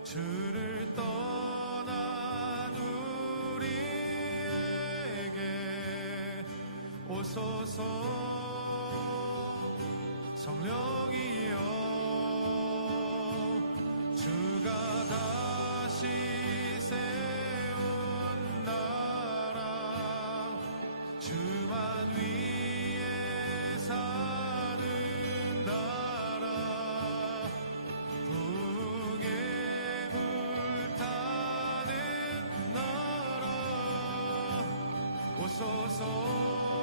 주를 떠난 우리에게 오소서. 성령이여 주가 다시 세운 나라 주만 위에 사는 나라 북에 불타는 나라 오소서.